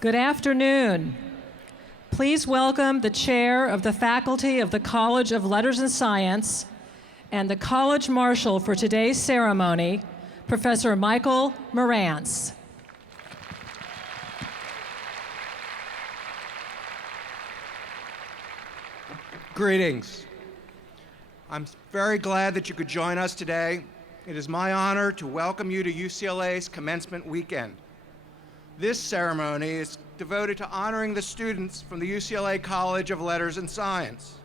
Good afternoon. Please welcome the chair of the faculty of the College of Letters and Science and the College Marshal for today's ceremony, Professor Michael Meranze. Greetings. I'm very glad that you could join us today. It is my honor to welcome you to UCLA's Commencement Weekend. This ceremony is devoted to honoring the students from the UCLA College of Letters and Science.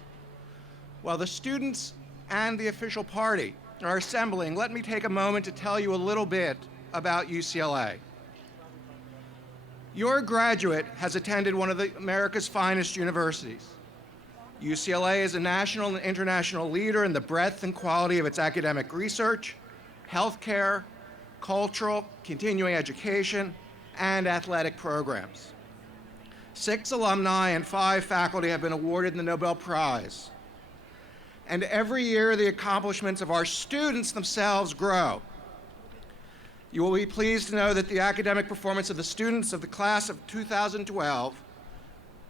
While the students and the official party are assembling, let me take a moment to tell you a little bit about UCLA. Your graduate has attended one of America's finest universities. UCLA is a national and international leader in the breadth and quality of its academic research, healthcare, cultural, continuing education, and athletic programs. 6 alumni and 5 faculty have been awarded the Nobel Prize. And every year, the accomplishments of our students themselves grow. You will be pleased to know that the academic performance of the students of the class of 2012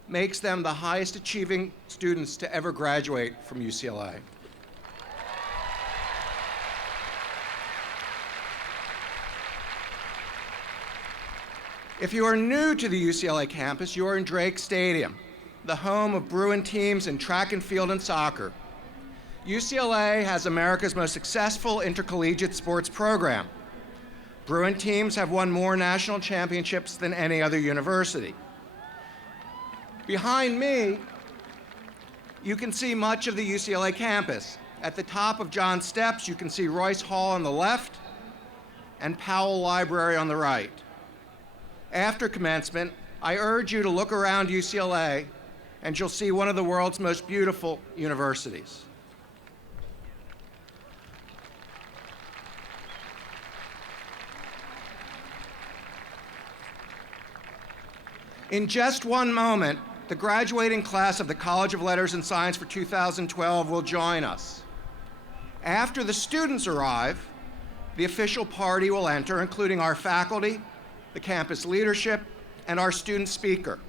makes them the highest achieving students to ever graduate from UCLA. If you are new to the UCLA campus, you are in Drake Stadium, the home of Bruin teams in track and field and soccer. UCLA has America's most successful intercollegiate sports program. Bruin teams have won more national championships than any other university. Behind me, you can see much of the UCLA campus. At the top of John's Steps, you can see Royce Hall on the left and Powell Library on the right. After commencement, I urge you to look around UCLA and you'll see one of the world's most beautiful universities. In just one moment, the graduating class of the College of Letters and Science for 2012 will join us. After the students arrive, the official party will enter, including our faculty, the campus leadership, and our student speaker.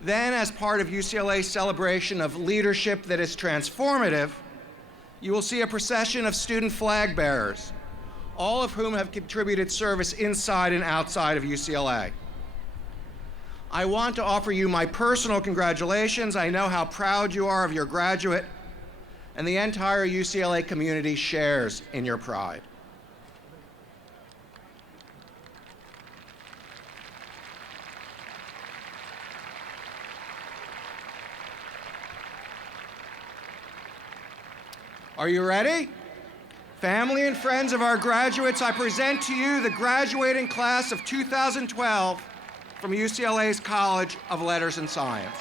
Then, as part of UCLA's celebration of leadership that is transformative, you will see a procession of student flag bearers, all of whom have contributed service inside and outside of UCLA. I want to offer you my personal congratulations. I know how proud you are of your graduate, and the entire UCLA community shares in your pride. Are you ready? Family and friends of our graduates, I present to you the graduating class of 2012 from UCLA's College of Letters and Science.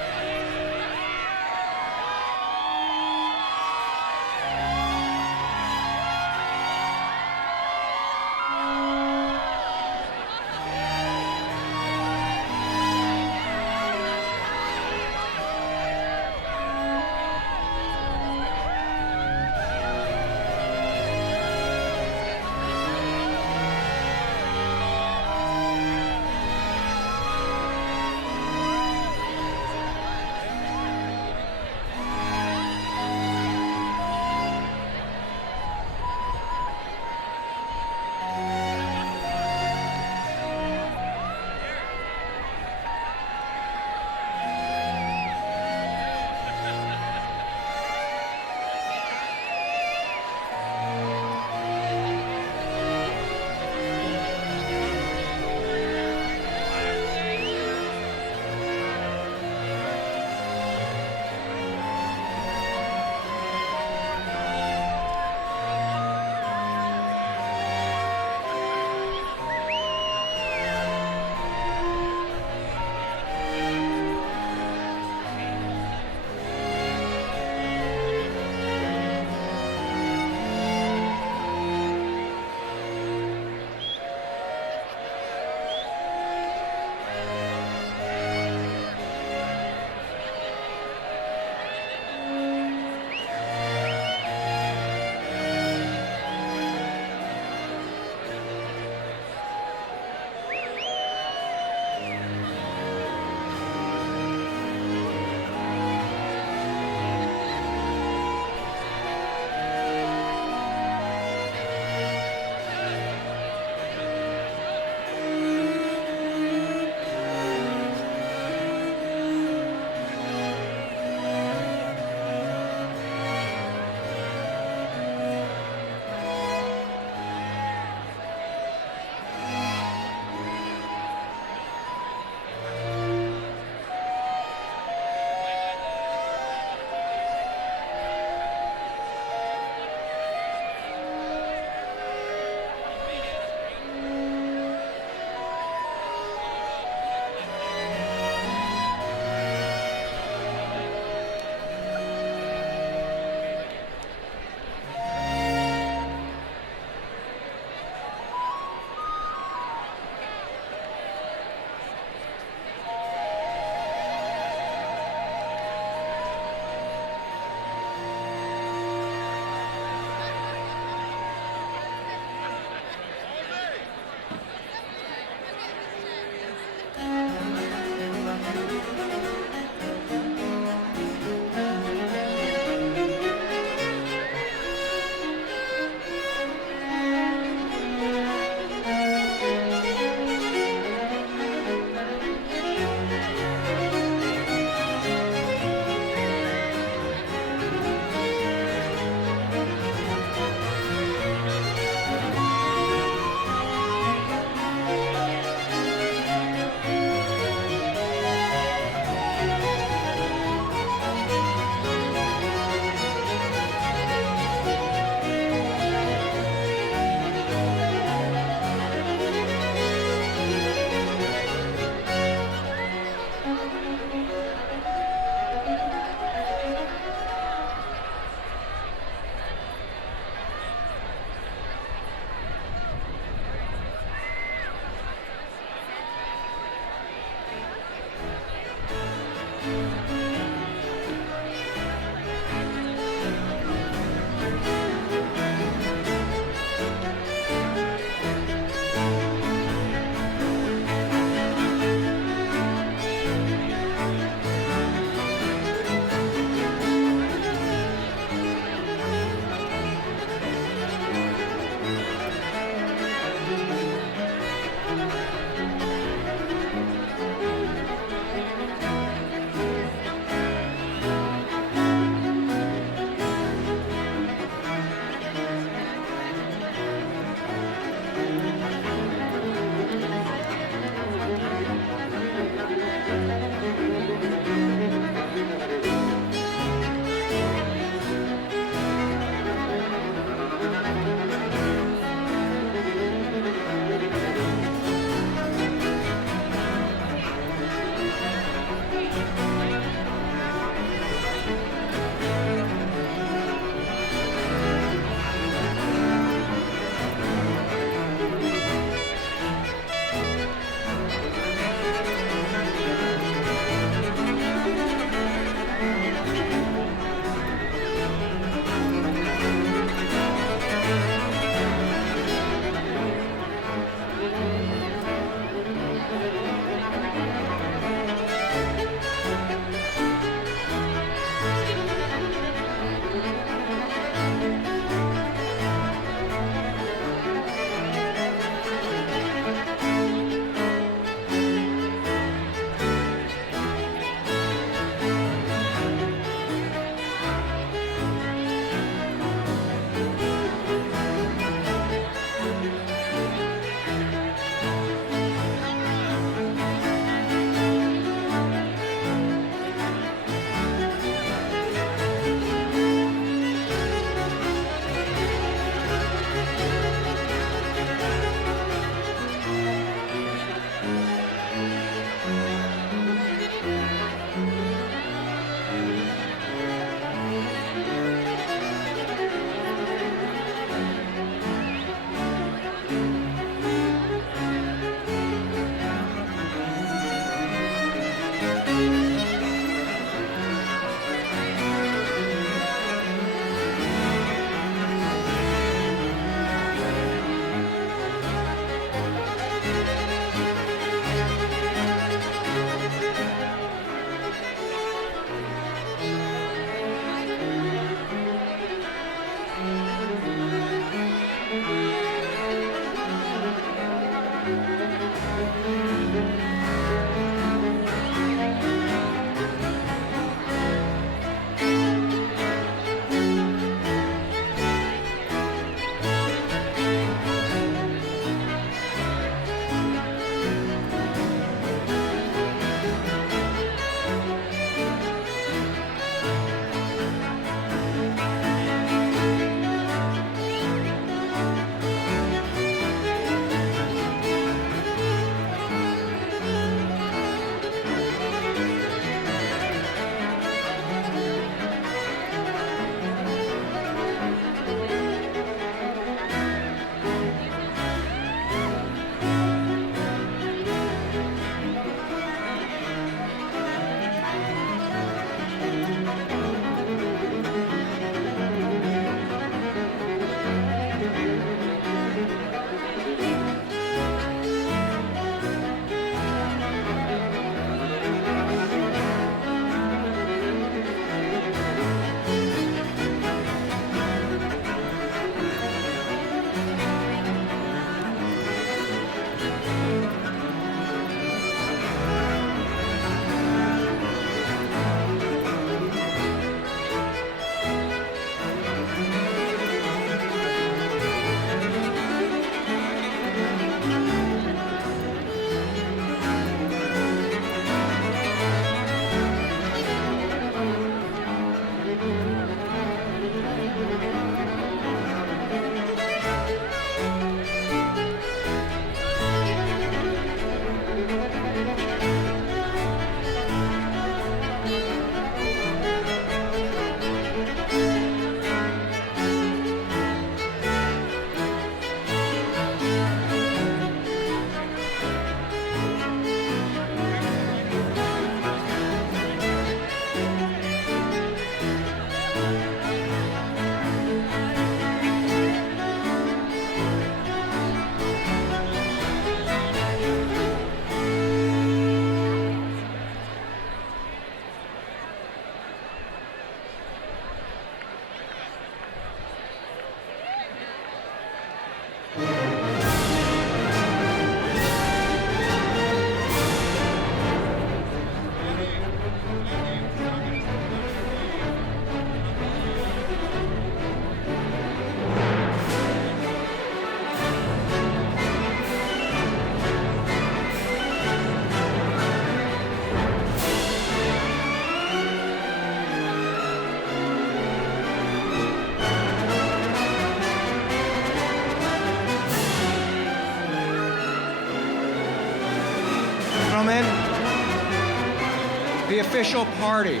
the official party.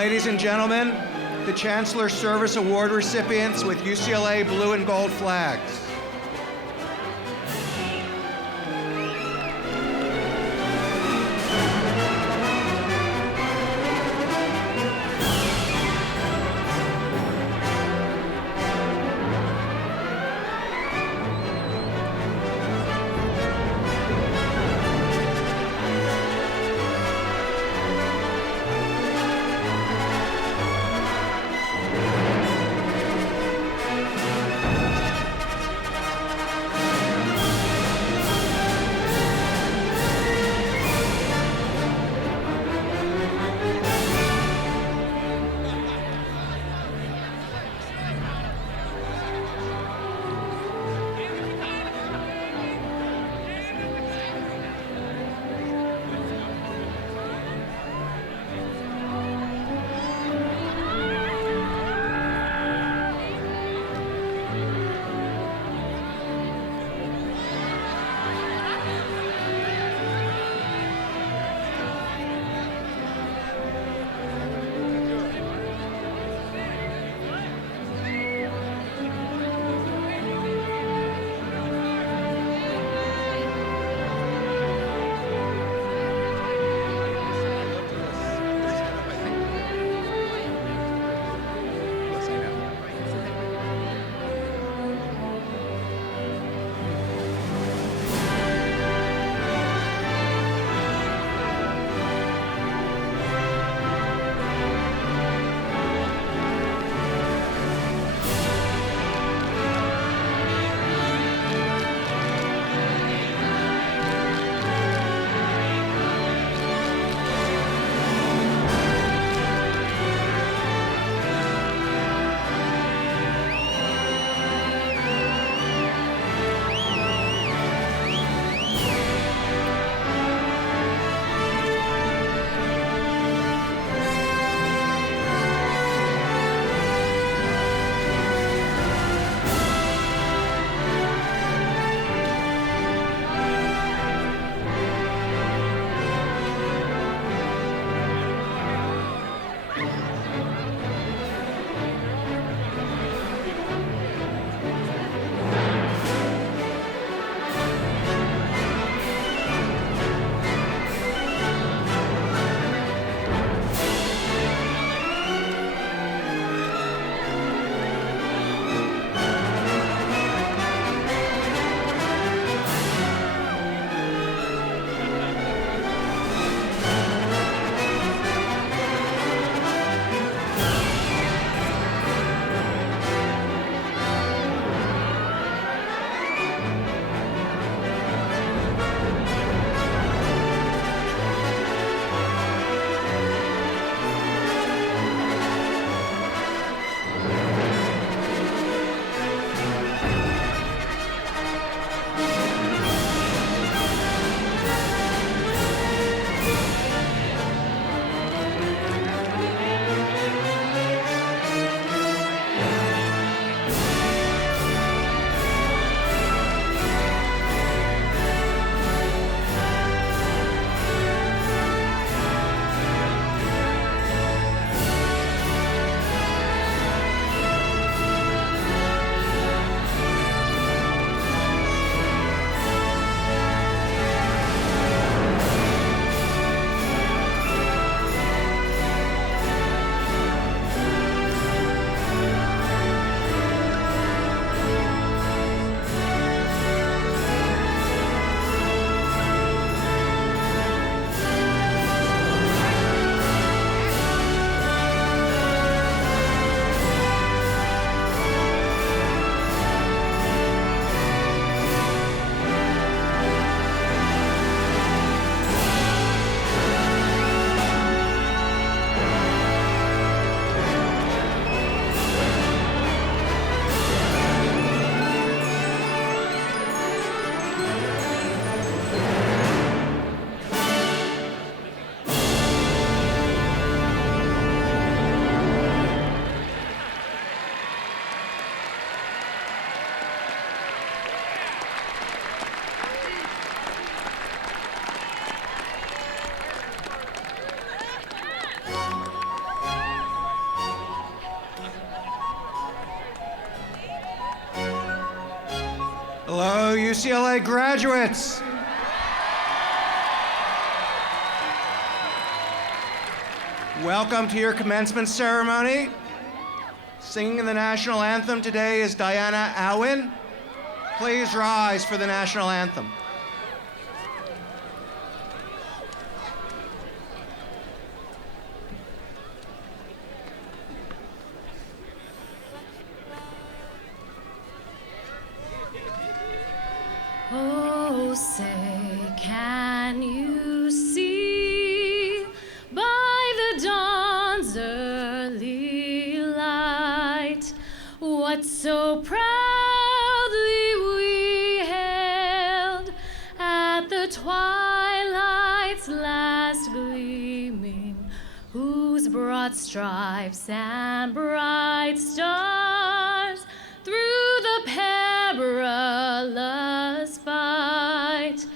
ladies and gentlemen, the Chancellor Service Award recipients with UCLA blue and gold flags. Hello, UCLA graduates. Welcome to your commencement ceremony. Singing the national anthem today is Diana Auon. Please rise for the national anthem. Oh, say, can you see by the dawn's early light what so proudly we hailed at the twilight's last gleaming, whose broad stripes and bright stars through the perilous fight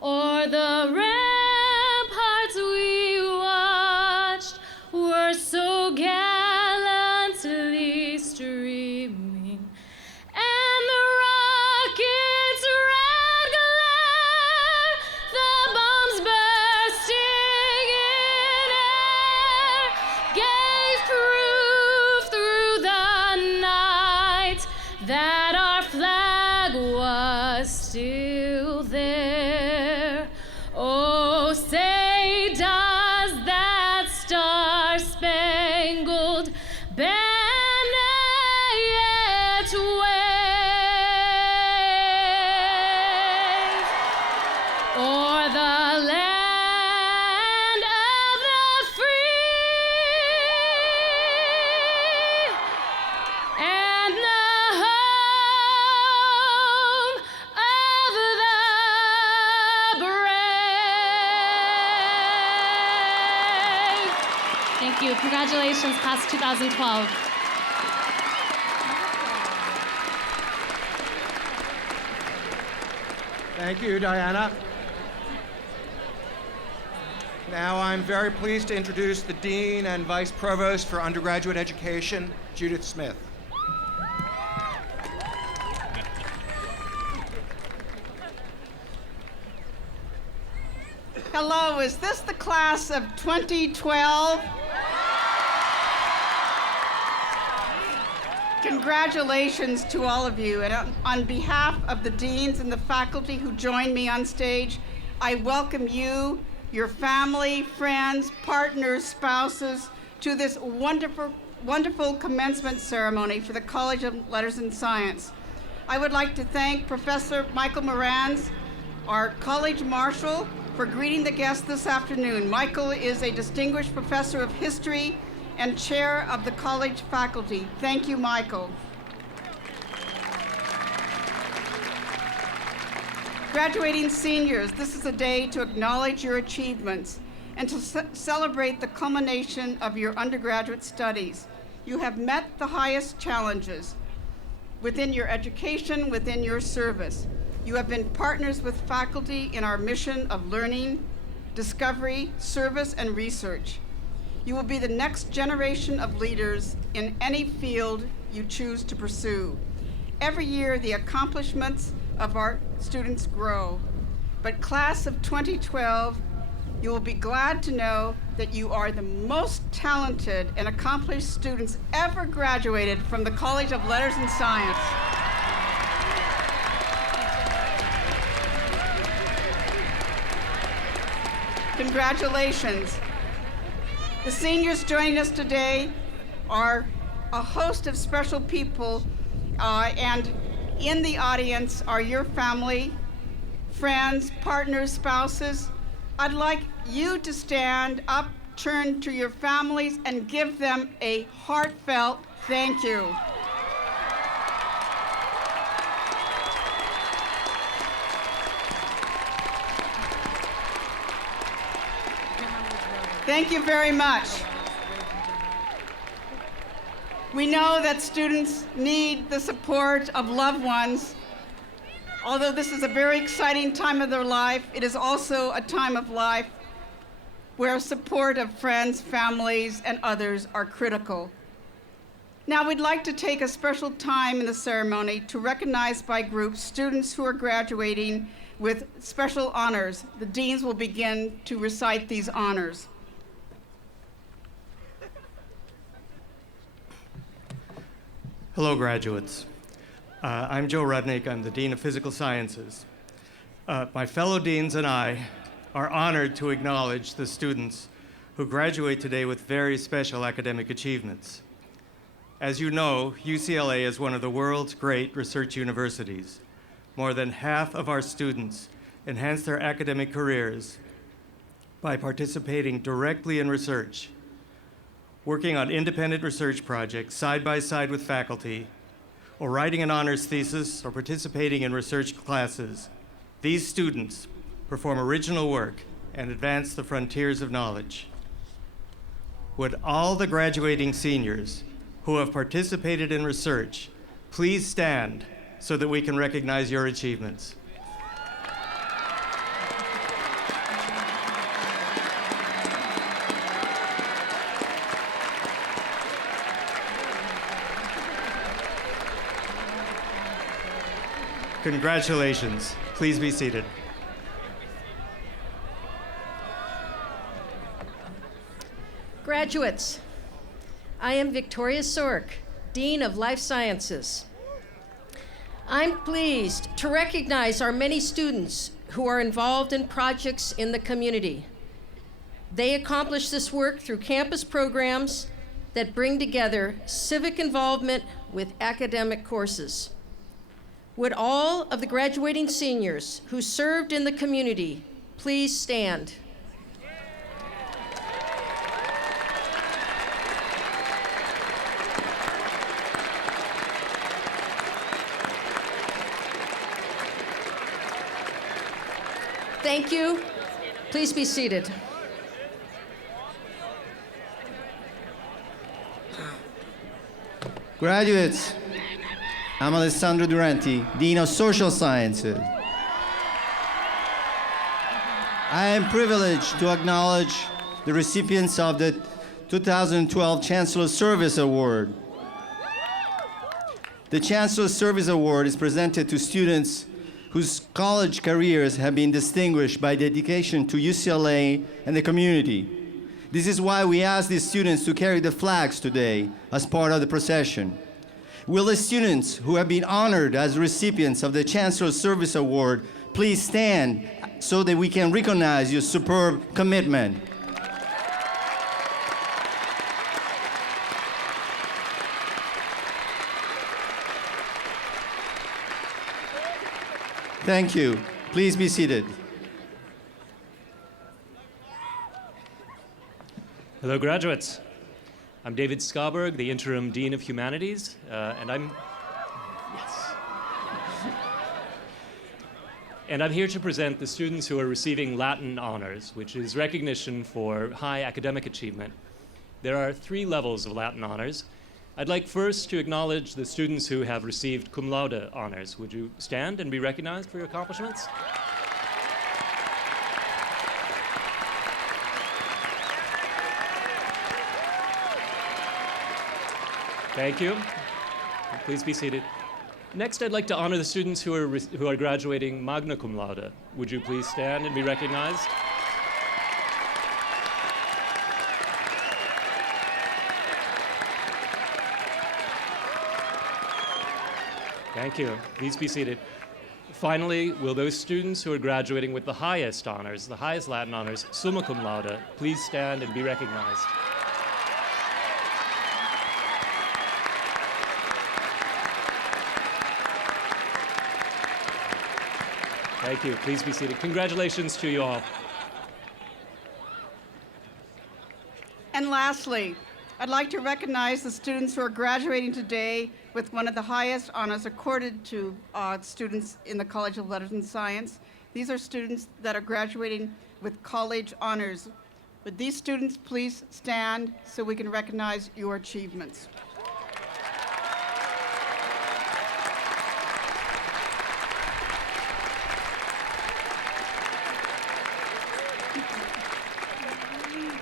o'er the ramparts we watched were so gallantly streaming, and the rockets' red glare, the bombs bursting in air, gave proof through the night that our flag was still there. Oh, say, does that star-spangled banner yet wave o'er the land of the free and the home of the brave. Thank you. Congratulations, class 2012. Thank you, Diana. Now I'm very pleased to introduce the Dean and Vice Provost for Undergraduate Education, Judith Smith. Hello, is this the class of 2012? Congratulations to all of you, and on behalf of the deans and the faculty who joined me on stage, I welcome you, your family, friends, partners, spouses, to this wonderful commencement ceremony for the College of Letters and Science. I would like to thank Professor Michael Meranze, our college marshal, for greeting the guests this afternoon. Michael is a distinguished professor of history and chair of the college faculty. Thank you, Michael. Graduating seniors, this is a day to acknowledge your achievements and to celebrate the culmination of your undergraduate studies. You have met the highest challenges within your education, within your service. You have been partners with faculty in our mission of learning, discovery, service, and research. You will be the next generation of leaders in any field you choose to pursue. Every year, the accomplishments of our students grow. But class of 2012, you will be glad to know that you are the most talented and accomplished students ever graduated from the College of Letters and Science. Congratulations. The seniors joining us today are a host of special people, and in the audience are your family, friends, partners, spouses. I'd like you to stand up, turn to your families, and give them a heartfelt thank you. Thank you very much. We know that students need the support of loved ones. Although this is a very exciting time of their life, it is also a time of life where support of friends, families, and others are critical. Now we'd like to take a special time in the ceremony to recognize by groups students who are graduating with special honors. The deans will begin to recite these honors. Hello, graduates. I'm Joe Rudnick. I'm the Dean of Physical Sciences. My fellow deans and I are honored to acknowledge the students who graduate today with very special academic achievements. As you know, UCLA is one of the world's great research universities. More than half of our students enhance their academic careers by participating directly in research, working on independent research projects side by side with faculty, or writing an honors thesis or participating in research classes. These students perform original work and advance the frontiers of knowledge. Would all the graduating seniors who have participated in research please stand so that we can recognize your achievements? Congratulations. Please be seated. Graduates, I am Victoria Sork, Dean of Life Sciences. I'm pleased to recognize our many students who are involved in projects in the community. They accomplish this work through campus programs that bring together civic involvement with academic courses. Would all of the graduating seniors who served in the community please stand? Thank you. Please be seated. Graduates, I'm Alessandro Durante, Dean of Social Sciences. I am privileged to acknowledge the recipients of the 2012 Chancellor Service Award. The Chancellor Service Award is presented to students whose college careers have been distinguished by dedication to UCLA and the community. This is why we ask these students to carry the flags today as part of the procession. Will the students who have been honored as recipients of the Chancellor Service Award please stand so that we can recognize your superb commitment? Thank you. Please be seated. Hello, graduates. I'm David Schaberg, the Interim Dean of Humanities, and I'm here to present the students who are receiving Latin honors, which is recognition for high academic achievement. There are 3 levels of Latin honors. I'd like first to acknowledge the students who have received cum laude honors. Would you stand and be recognized for your accomplishments? Thank you. Please be seated. Next, I'd like to honor the students who are graduating magna cum laude. Would you please stand and be recognized? Thank you. Please be seated. Finally, will those students who are graduating with the highest honors, the highest Latin honors, summa cum laude, please stand and be recognized? Thank you. Please be seated. Congratulations to you all. And lastly, I'd like to recognize the students who are graduating today with one of the highest honors accorded to students in the College of Letters and Science. These are students that are graduating with college honors. Would these students please stand so we can recognize your achievements?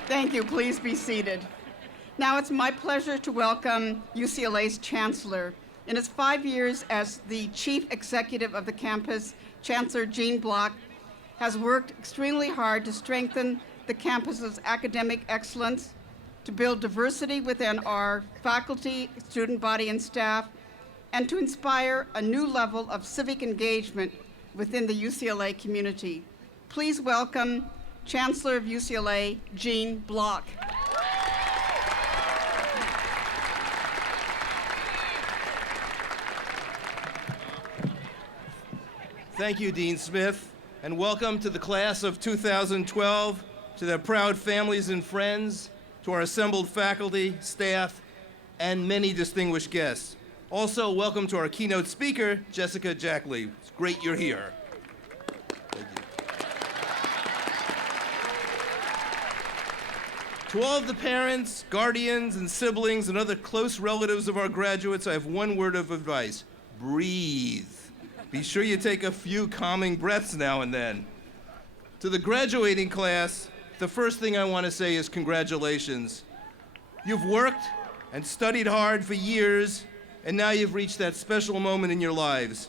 Thank you. Please be seated. Now it's my pleasure to welcome UCLA's Chancellor. In his 5 years as the Chief Executive of the campus, Chancellor Gene Block has worked extremely hard to strengthen the campus's academic excellence, to build diversity within our faculty, student body, and staff, and to inspire a new level of civic engagement within the UCLA community. Please welcome Chancellor of UCLA, Gene Block. Thank you, Dean Smith, and welcome to the class of 2012, to their proud families and friends, to our assembled faculty, staff, and many distinguished guests. Also, welcome to our keynote speaker, Jessica Jackley. It's great you're here. Thank you. To all of the parents, guardians, and siblings, and other close relatives of our graduates, I have one word of advice: breathe. Be sure you take a few calming breaths now and then. To the graduating class, the first thing I want to say is congratulations. You've worked and studied hard for years, and now you've reached that special moment in your lives.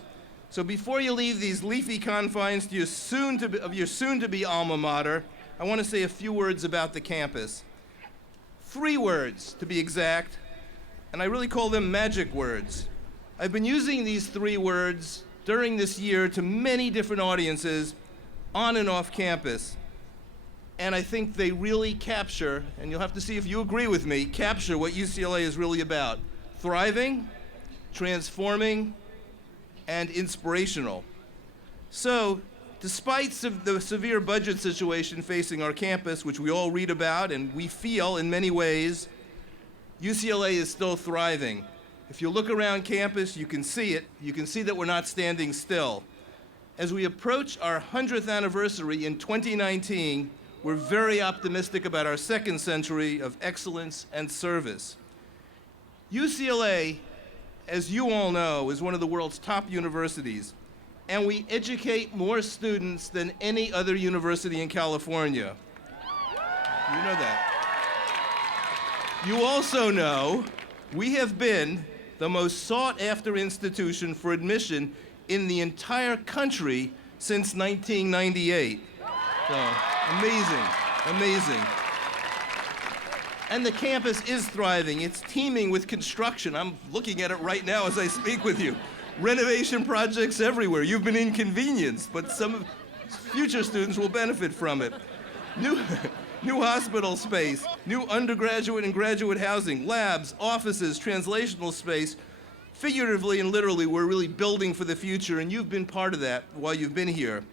So before you leave these leafy confines to your soon-to-be alma mater, I want to say a few words about the campus. 3 words, to be exact, and I really call them magic words. I've been using these 3 words during this year to many different audiences on and off campus. And I think they really capture, and you'll have to see if you agree with me, capture what UCLA is really about: thriving, transforming, and inspirational. So, despite the severe budget situation facing our campus, which we all read about and we feel in many ways, UCLA is still thriving. If you look around campus, you can see it. You can see that we're not standing still. As we approach our 100th anniversary in 2019, we're very optimistic about our 2nd century of excellence and service. UCLA, as you all know, is one of the world's top universities, and we educate more students than any other university in California. You know that. You also know we have been the most sought-after institution for admission in the entire country since 1998. So, amazing. And the campus is thriving. It's teeming with construction. I'm looking at it right now as I speak with you. Renovation projects everywhere. You've been inconvenienced, but some future students will benefit from it. New hospital space, new undergraduate and graduate housing, labs, offices, translational space. Figuratively and literally, we're really building for the future, and you've been part of that while you've been here.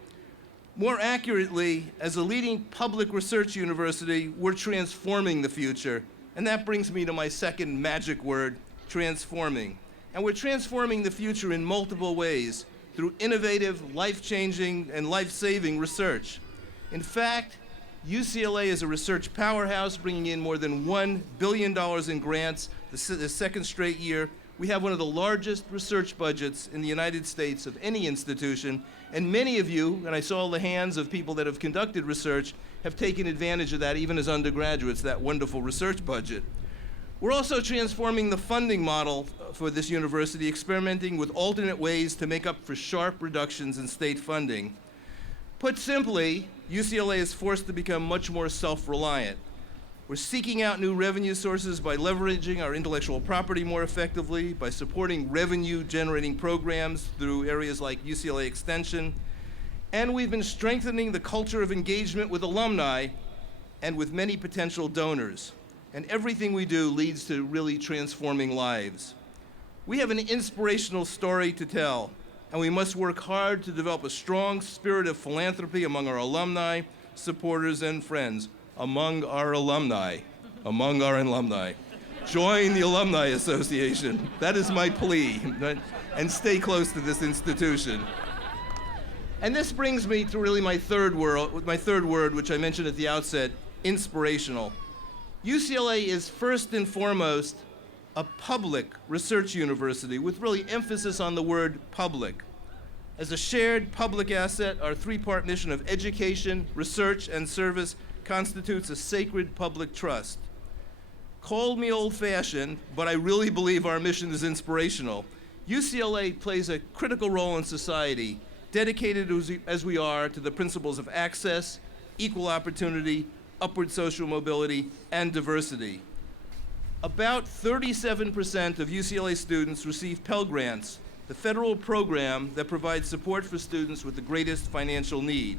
More accurately, as a leading public research university, we're transforming the future. And that brings me to my 2nd magic word: transforming. And we're transforming the future in multiple ways, through innovative, life-changing, and life-saving research. In fact, UCLA is a research powerhouse, bringing in more than $1 billion in grants the 2nd straight year. We have one of the largest research budgets in the United States of any institution, and many of you, and I saw the hands of people that have conducted research, have taken advantage of that even as undergraduates, that wonderful research budget. We're also transforming the funding model for this university, experimenting with alternate ways to make up for sharp reductions in state funding. Put simply, UCLA is forced to become much more self-reliant. We're seeking out new revenue sources by leveraging our intellectual property more effectively, by supporting revenue-generating programs through areas like UCLA Extension, and we've been strengthening the culture of engagement with alumni and with many potential donors. And everything we do leads to really transforming lives. We have an inspirational story to tell, and we must work hard to develop a strong spirit of philanthropy among our alumni, supporters, and friends. Among our alumni. Join the Alumni Association. That is my plea. And stay close to this institution. And this brings me to really my third word, which I mentioned at the outset: inspirational. UCLA is first and foremost a public research university with really emphasis on the word public. As a shared public asset, our 3-part mission of education, research, and service constitutes a sacred public trust. Call me old-fashioned, but I really believe our mission is inspirational. UCLA plays a critical role in society, dedicated as we are to the principles of access, equal opportunity, upward social mobility, and diversity. About 37% of UCLA students receive Pell Grants, the federal program that provides support for students with the greatest financial need.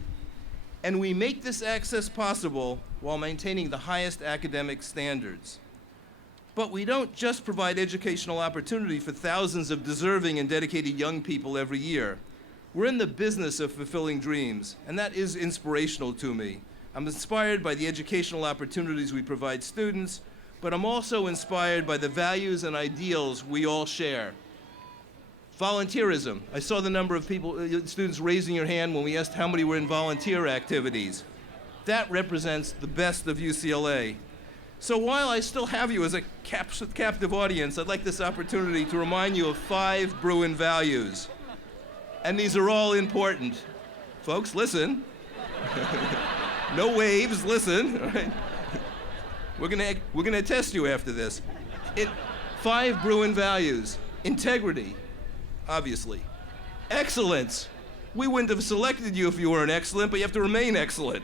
And we make this access possible while maintaining the highest academic standards. But we don't just provide educational opportunity for thousands of deserving and dedicated young people every year. We're in the business of fulfilling dreams, and that is inspirational to me. I'm inspired by the educational opportunities we provide students, but I'm also inspired by the values and ideals we all share. Volunteerism. I saw the number of students raising your hand when we asked how many were in volunteer activities. That represents the best of UCLA. So while I still have you as a captive audience, I'd like this opportunity to remind you of 5 Bruin values. And these are all important. Folks, listen. No waves, listen. All right. We're gonna test you after this. 5 Bruin values. Integrity, obviously. Excellence. We wouldn't have selected you if you weren't excellent, but you have to remain excellent.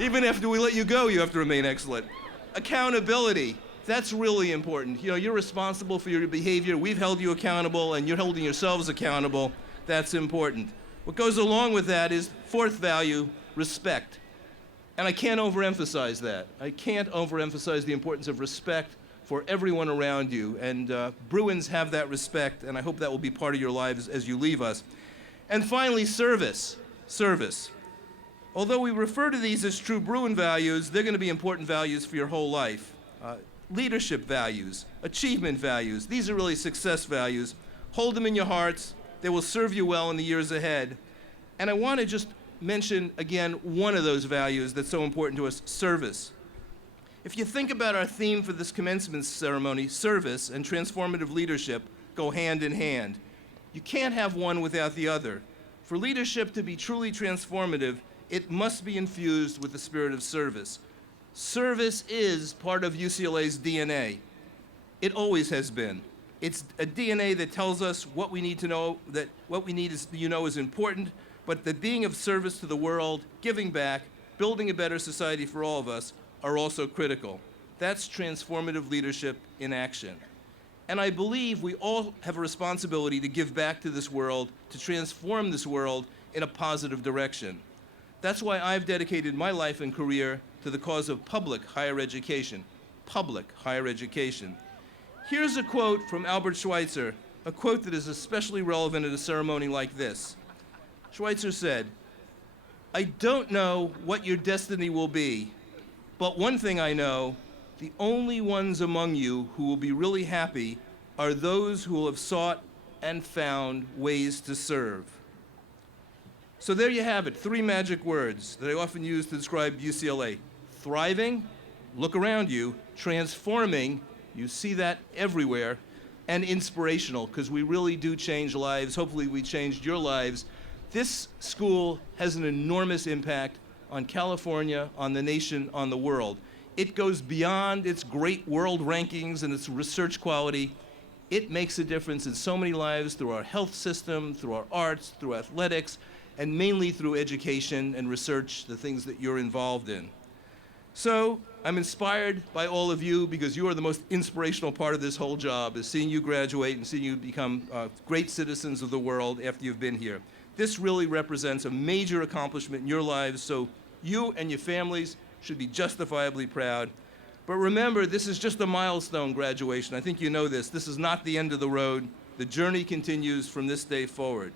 Even after we let you go, you have to remain excellent. Accountability. That's really important. You know, you're responsible for your behavior. We've held you accountable, and you're holding yourselves accountable. That's important. What goes along with that is 4th value, respect. And I can't overemphasize that. I can't overemphasize the importance of respect for everyone around you. And Bruins have that respect, and I hope that will be part of your lives as you leave us. And finally, service. Service. Although we refer to these as true Bruin values, they're going to be important values for your whole life. Leadership values, achievement values, these are really success values. Hold them in your hearts. They will serve you well in the years ahead. And I want to just mention again one of those values that's so important to us, service. If you think about our theme for this commencement ceremony, service and transformative leadership go hand in hand. You can't have one without the other. For leadership to be truly transformative, it must be infused with the spirit of service. Service is part of UCLA's DNA. It always has been. It's a DNA that tells us what we need to know, that what we need is, is important, but that being of service to the world, giving back, building a better society for all of us are also critical. That's transformative leadership in action. And I believe we all have a responsibility to give back to this world, to transform this world in a positive direction. That's why I've dedicated my life and career to the cause of public higher education. Public higher education. Here's a quote from Albert Schweitzer, a quote that is especially relevant at a ceremony like this. Schweitzer said, "I don't know what your destiny will be, but one thing I know, the only ones among you who will be really happy are those who will have sought and found ways to serve." So there you have it, 3 magic words that I often use to describe UCLA. Thriving, look around you, transforming, you see that everywhere, and inspirational, because we really do change lives. Hopefully we changed your lives. This school has an enormous impact on California, on the nation, on the world. It goes beyond its great world rankings and its research quality. It makes a difference in so many lives through our health system, through our arts, through athletics, and mainly through education and research, the things that you're involved in. So I'm inspired by all of you because you are the most inspirational part of this whole job, is seeing you graduate and seeing you become great citizens of the world after you've been here. This really represents a major accomplishment in your lives, so you and your families should be justifiably proud. But remember, this is just a milestone graduation. I think you know this. This is not the end of the road. The journey continues from this day forward.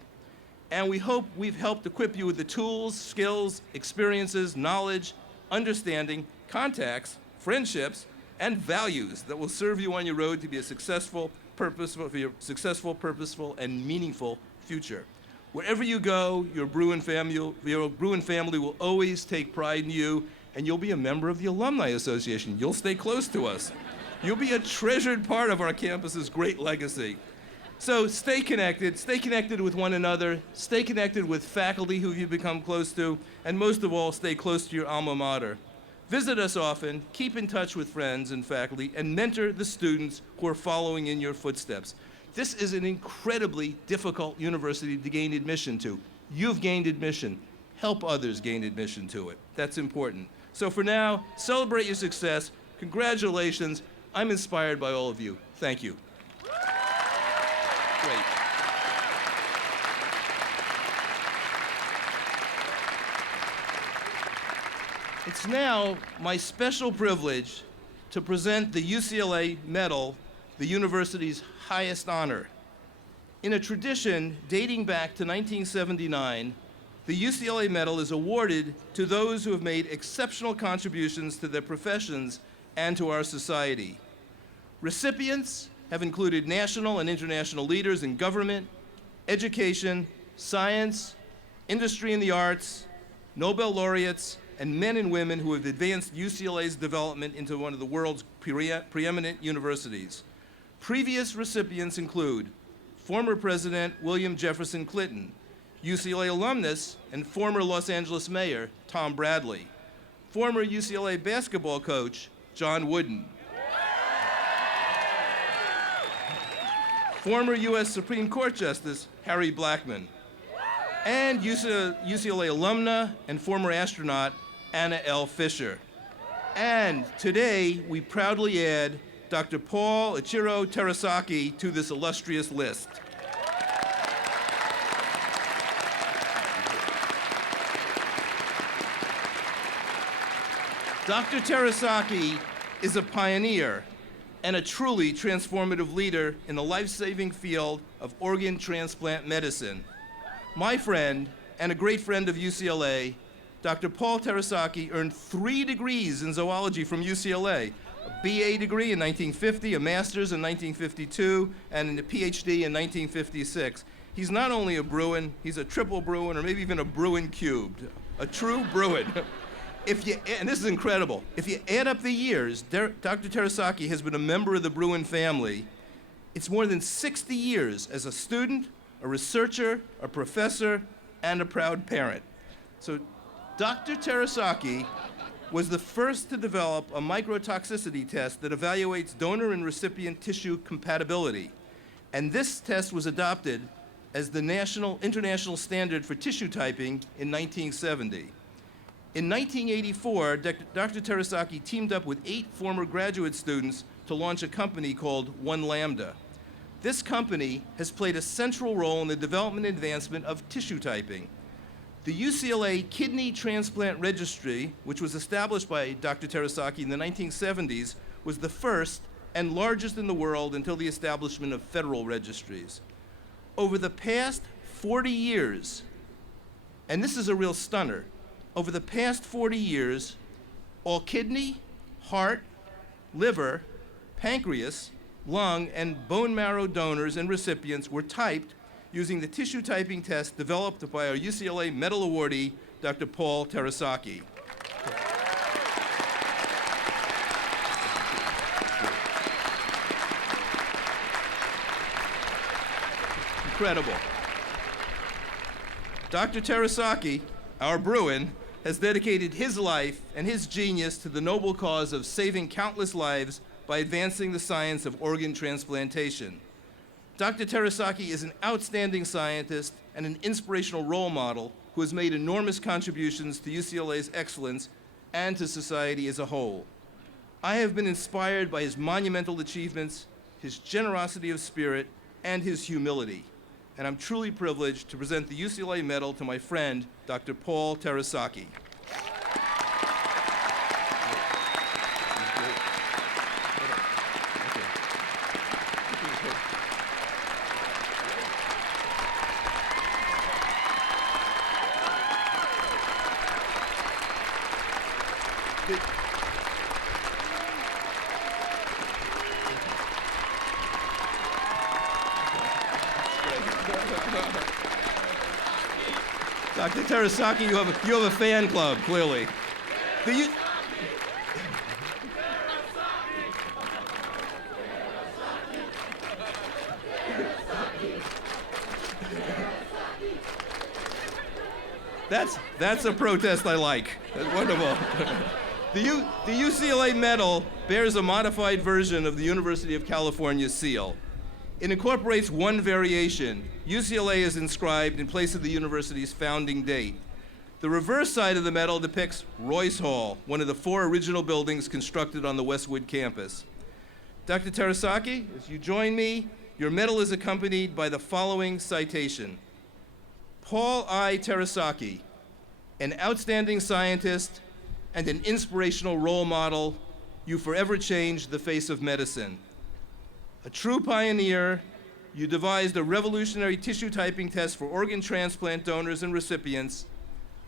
And we hope we've helped equip you with the tools, skills, experiences, knowledge, understanding, contacts, friendships, and values that will serve you on your road to be a successful, purposeful, and meaningful future. Wherever you go, your Bruin family will always take pride in you, and you'll be a member of the Alumni Association. You'll stay close to us. You'll be a treasured part of our campus's great legacy. So stay connected with one another, stay connected with faculty who you've become close to, and most of all, stay close to your alma mater. Visit us often, keep in touch with friends and faculty, and mentor the students who are following in your footsteps. This is an incredibly difficult university to gain admission to. You've gained admission. Help others gain admission to it. That's important. So for now, celebrate your success. Congratulations. I'm inspired by all of you. Thank you. Great. It's now my special privilege to present the UCLA Medal, the university's highest honor. In a tradition dating back to 1979, the UCLA Medal is awarded to those who have made exceptional contributions to their professions and to our society. Recipients have included national and international leaders in government, education, science, industry and the arts, Nobel laureates, and men and women who have advanced UCLA's development into one of the world's preeminent universities. Previous recipients include former President William Jefferson Clinton, UCLA alumnus and former Los Angeles Mayor Tom Bradley, former UCLA basketball coach John Wooden, former U.S. Supreme Court Justice Harry Blackmun, and UCLA alumna and former astronaut Anna L. Fisher. And today, we proudly add Dr. Paul Ichiro Terasaki to this illustrious list. Dr. Terasaki is a pioneer and a truly transformative leader in the life-saving field of organ transplant medicine. My friend and a great friend of UCLA, Dr. Paul Terasaki earned 3 degrees in zoology from UCLA, a BA degree in 1950, a master's in 1952, and a PhD in 1956. He's not only a Bruin, he's a triple Bruin, or maybe even a Bruin cubed, a true Bruin. And this is incredible, if you add up the years, Dr. Terasaki has been a member of the Bruin family. It's more than 60 years as a student, a researcher, a professor, and a proud parent. So Dr. Terasaki was the first to develop a microtoxicity test that evaluates donor and recipient tissue compatibility. And this test was adopted as the international standard for tissue typing in 1970. In 1984, Dr. Terasaki teamed up with 8 former graduate students to launch a company called One Lambda. This company has played a central role in the development and advancement of tissue typing. The UCLA Kidney Transplant Registry, which was established by Dr. Terasaki in the 1970s, was the first and largest in the world until the establishment of federal registries. Over the past 40 years, and this is a real stunner, over the past 40 years, all kidney, heart, liver, pancreas, lung, and bone marrow donors and recipients were typed using the tissue typing test developed by our UCLA Medal awardee, Dr. Paul Terasaki. Incredible. Dr. Terasaki, our Bruin, has dedicated his life and his genius to the noble cause of saving countless lives by advancing the science of organ transplantation. Dr. Terasaki is an outstanding scientist and an inspirational role model who has made enormous contributions to UCLA's excellence and to society as a whole. I have been inspired by his monumental achievements, his generosity of spirit, and his humility. And I'm truly privileged to present the UCLA Medal to my friend, Dr. Paul Terasaki. Dr. Terasaki, you have a fan club, clearly. That's a protest I like. That's wonderful. The UCLA Medal bears a modified version of the University of California seal. It incorporates one variation. UCLA is inscribed in place of the university's founding date. The reverse side of the medal depicts Royce Hall, one of the 4 original buildings constructed on the Westwood campus. Dr. Terasaki, as you join me, your medal is accompanied by the following citation. Paul I. Terasaki, an outstanding scientist and an inspirational role model, you forever changed the face of medicine. A true pioneer, you devised a revolutionary tissue typing test for organ transplant donors and recipients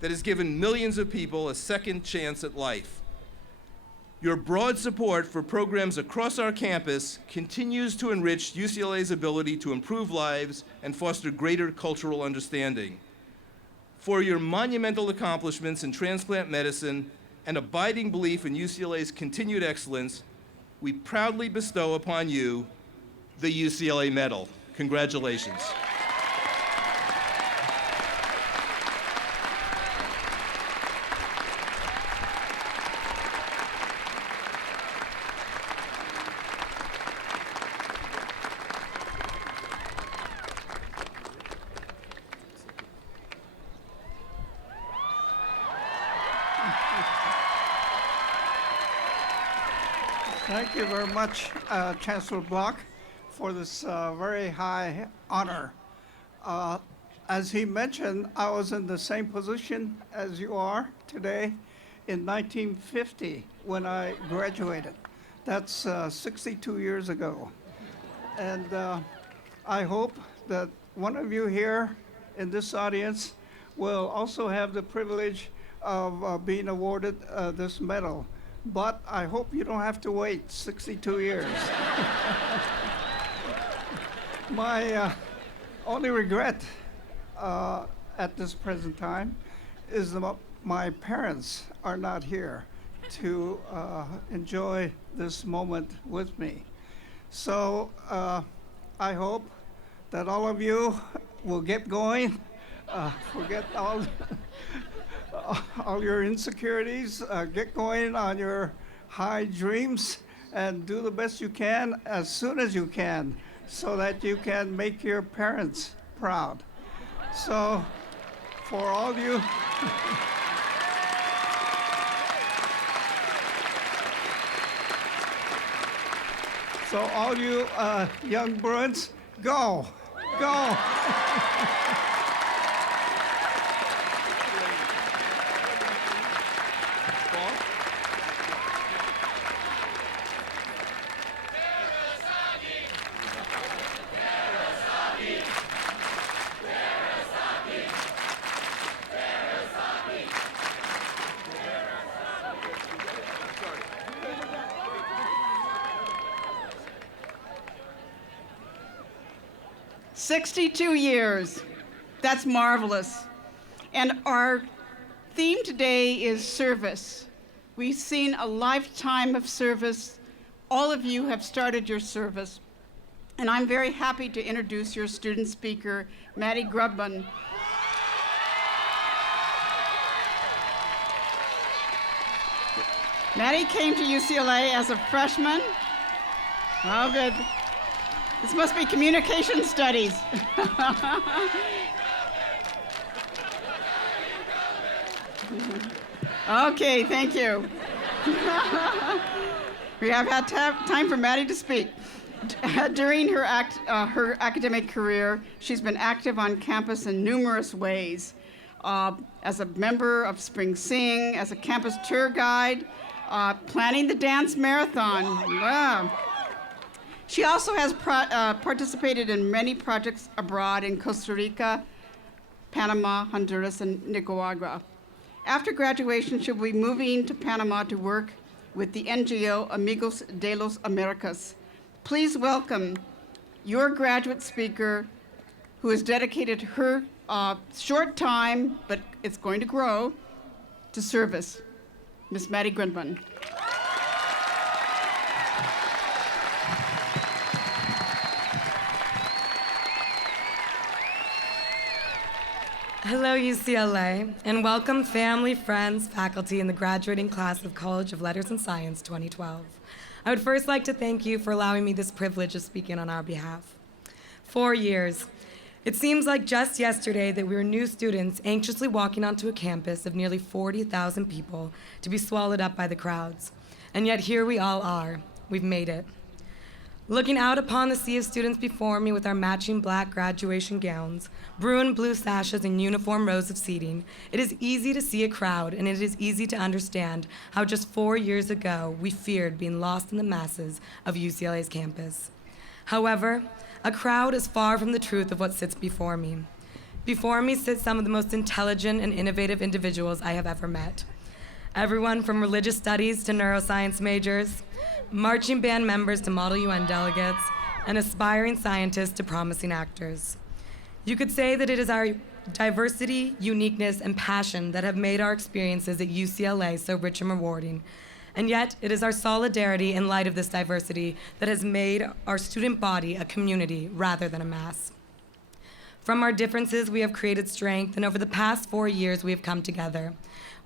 that has given millions of people a second chance at life. Your broad support for programs across our campus continues to enrich UCLA's ability to improve lives and foster greater cultural understanding. For your monumental accomplishments in transplant medicine and abiding belief in UCLA's continued excellence, we proudly bestow upon you the UCLA Medal. Congratulations. Thank you very much, Chancellor Block, for this very high honor. As he mentioned, I was in the same position as you are today in 1950 when I graduated. That's 62 years ago. And I hope that one of you here in this audience will also have the privilege of being awarded this medal. But I hope you don't have to wait 62 years. My only regret at this present time is that my parents are not here to enjoy this moment with me. So I hope that all of you will get going, forget all your insecurities, get going on your high dreams, and do the best you can as soon as you can so that you can make your parents proud. So for all of you, so all you young Bruins, go, go. "62 years. That's marvelous. And our theme today is service. We've seen a lifetime of service. All of you have started your service. And I'm very happy to introduce your student speaker, Maddy Grubman. Maddy came to UCLA as a freshman. Oh, good. This must be communication studies. Okay, thank you. We have had time for Maddy to speak. During her academic career, she's been active on campus in numerous ways. As a member of Spring Sing, as a campus tour guide, planning the dance marathon. Wow. She also has participated in many projects abroad in Costa Rica, Panama, Honduras, and Nicaragua. After graduation, she'll be moving to Panama to work with the NGO Amigos de los Americas. Please welcome your graduate speaker, who has dedicated her short time, but it's going to grow, to service, Ms. Maddy Grubman. Hello, UCLA, and welcome family, friends, faculty, and the graduating class of College of Letters and Science 2012. I would first like to thank you for allowing me this privilege of speaking on our behalf. 4 years. It seems like just yesterday that we were new students anxiously walking onto a campus of nearly 40,000 people to be swallowed up by the crowds. And yet here we all are. We've made it. Looking out upon the sea of students before me with our matching black graduation gowns, blue and blue sashes, and uniform rows of seating, it is easy to see a crowd, and it is easy to understand how just 4 years ago we feared being lost in the masses of UCLA's campus. However, a crowd is far from the truth of what sits before me. Before me sit some of the most intelligent and innovative individuals I have ever met. Everyone from religious studies to neuroscience majors, marching band members to Model UN delegates, and aspiring scientists to promising actors. You could say that it is our diversity, uniqueness, and passion that have made our experiences at UCLA so rich and rewarding. And yet, it is our solidarity in light of this diversity that has made our student body a community rather than a mass. From our differences, we have created strength, and over the past 4 years, we have come together.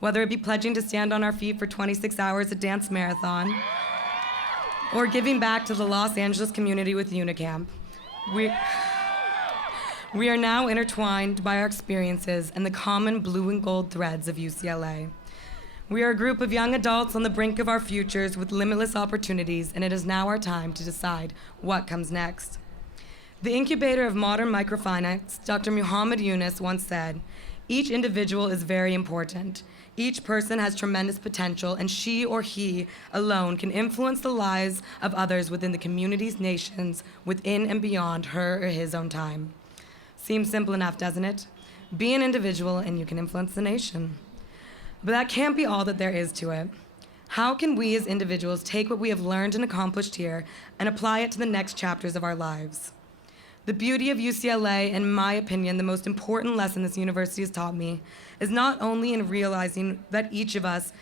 Whether it be pledging to stand on our feet for 26 hours at Dance Marathon, or giving back to the Los Angeles community with Unicamp. We are now intertwined by our experiences and the common blue and gold threads of UCLA. We are a group of young adults on the brink of our futures with limitless opportunities, and it is now our time to decide what comes next. The incubator of modern microfinance, Dr. Muhammad Yunus, once said, "Each individual is very important. Each person has tremendous potential, and she or he alone can influence the lives of others within the communities, nations, within and beyond her or his own time." Seems simple enough, doesn't it? Be an individual and you can influence the nation. But that can't be all that there is to it. How can we as individuals take what we have learned and accomplished here and apply it to the next chapters of our lives? The beauty of UCLA, and in my opinion, the most important lesson this university has taught me, is not only in realizing that each of us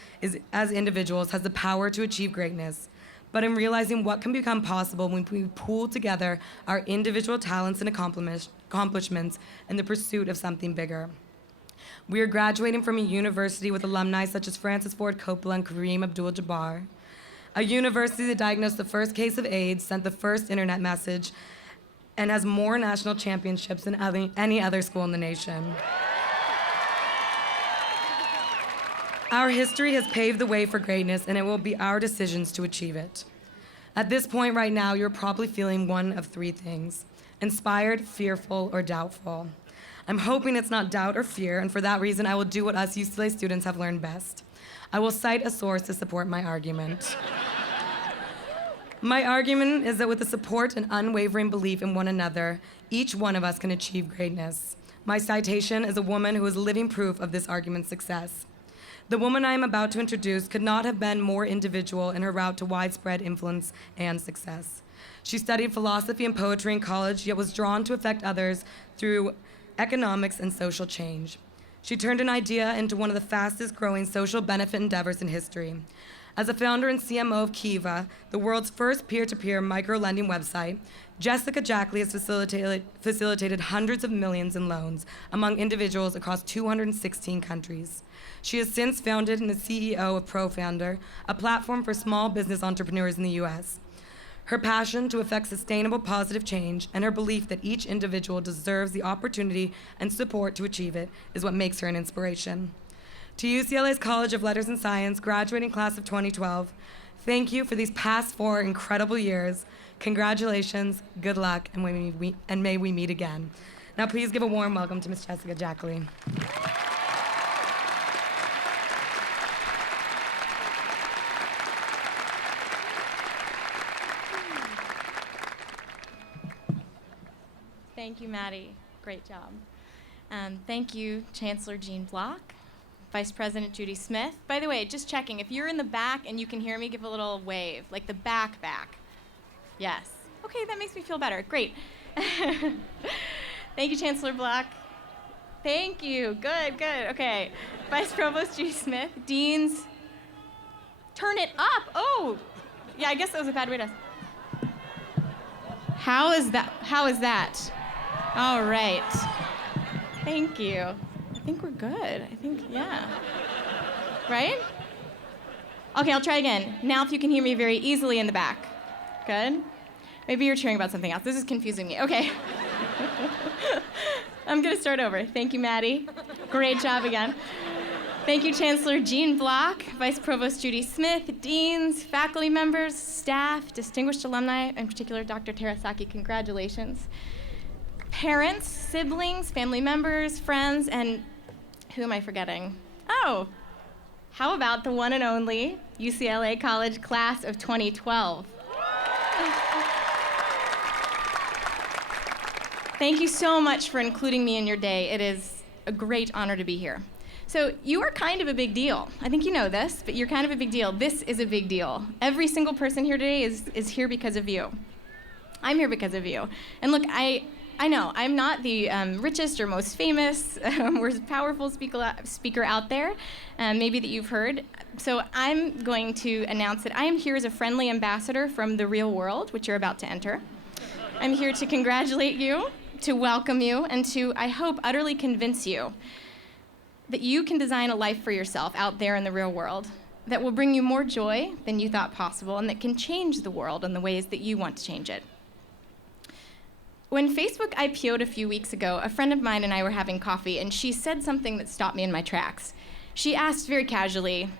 as individuals has the power to achieve greatness, but in realizing what can become possible when we pool together our individual talents and accomplishments in the pursuit of something bigger. We are graduating from a university with alumni such as Francis Ford Coppola and Kareem Abdul-Jabbar, a university that diagnosed the first case of AIDS, sent the first internet message, and has more national championships than any other school in the nation. Our history has paved the way for greatness, and it will be our decisions to achieve it. At this point right now, you're probably feeling one of three things: inspired, fearful, or doubtful. I'm hoping it's not doubt or fear, and for that reason, I will do what us UCLA students have learned best. I will cite a source to support my argument. My argument is that with the support and unwavering belief in one another, each one of us can achieve greatness. My citation is a woman who is living proof of this argument's success. The woman I am about to introduce could not have been more individual in her route to widespread influence and success. She studied philosophy and poetry in college, yet was drawn to affect others through economics and social change. She turned an idea into one of the fastest growing social benefit endeavors in history. As a founder and CMO of Kiva, the world's first peer-to-peer micro-lending website, Jessica Jackley has facilitated hundreds of millions in loans among individuals across 216 countries. She has since founded and is CEO of ProFounder, a platform for small business entrepreneurs in the US. Her passion to effect sustainable positive change and her belief that each individual deserves the opportunity and support to achieve it is what makes her an inspiration. To UCLA's College of Letters and Science graduating class of 2012, thank you for these past 4 incredible years. Congratulations, good luck, and may we meet again. Now please give a warm welcome to Ms. Jessica Jackley. Thank you, Maddy. Great job. Thank you, Chancellor Gene Block, Vice President Judy Smith. By the way, just checking, if you're in the back and you can hear me, give a little wave, like the back. Yes. Okay, that makes me feel better. Great. Thank you, Chancellor Block. Thank you. Good. Okay. Vice Provost Judith Smith, Deans. Turn it up. Oh, yeah, I guess that was a bad way to. How is that? All right. Thank you. think we're good. I think, yeah. Right? Okay, I'll try again. Now if you can hear me very easily in the back. Good? Maybe you're cheering about something else. This is confusing me. Okay. I'm gonna start over. Thank you, Maddy. Great job again. Thank you, Chancellor Gene Block, Vice Provost Judith Smith, deans, faculty members, staff, distinguished alumni, in particular Dr. Terasaki, congratulations. Parents, siblings, family members, friends, and who am I forgetting? Oh, how about the one and only UCLA College Class of 2012? Thank you so much for including me in your day. It is a great honor to be here. So you are kind of a big deal. I think you know this, but you're kind of a big deal. This is a big deal. Every single person here today is here because of you. I'm here because of you. And look, I know, I'm not the richest or most famous or most powerful speaker out there, maybe that you've heard. So I'm going to announce that I am here as a friendly ambassador from the real world, which you're about to enter. I'm here to congratulate you, to welcome you, and to, I hope, utterly convince you that you can design a life for yourself out there in the real world that will bring you more joy than you thought possible and that can change the world in the ways that you want to change it. When Facebook IPO'd a few weeks ago, a friend of mine and I were having coffee, and she said something that stopped me in my tracks. She asked very casually,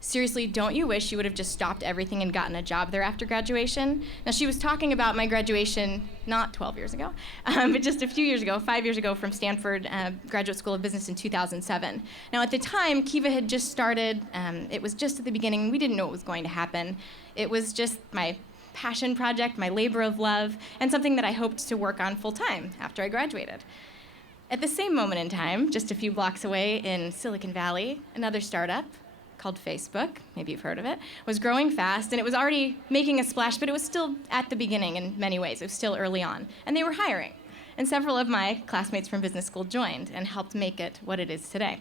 "Seriously, don't you wish you would have just stopped everything and gotten a job there after graduation?" Now, she was talking about my graduation not 12 years ago, but just a few years ago, 5 years ago, from Stanford Graduate School of Business in 2007. Now, at the time, Kiva had just started. It was just at the beginning. We didn't know what was going to happen. It was just my passion project, my labor of love, and something that I hoped to work on full-time after I graduated. At the same moment in time, just a few blocks away in Silicon Valley, another startup called Facebook, maybe you've heard of it, was growing fast, and it was already making a splash, but it was still at the beginning in many ways. It was still early on, and they were hiring. And several of my classmates from business school joined and helped make it what it is today.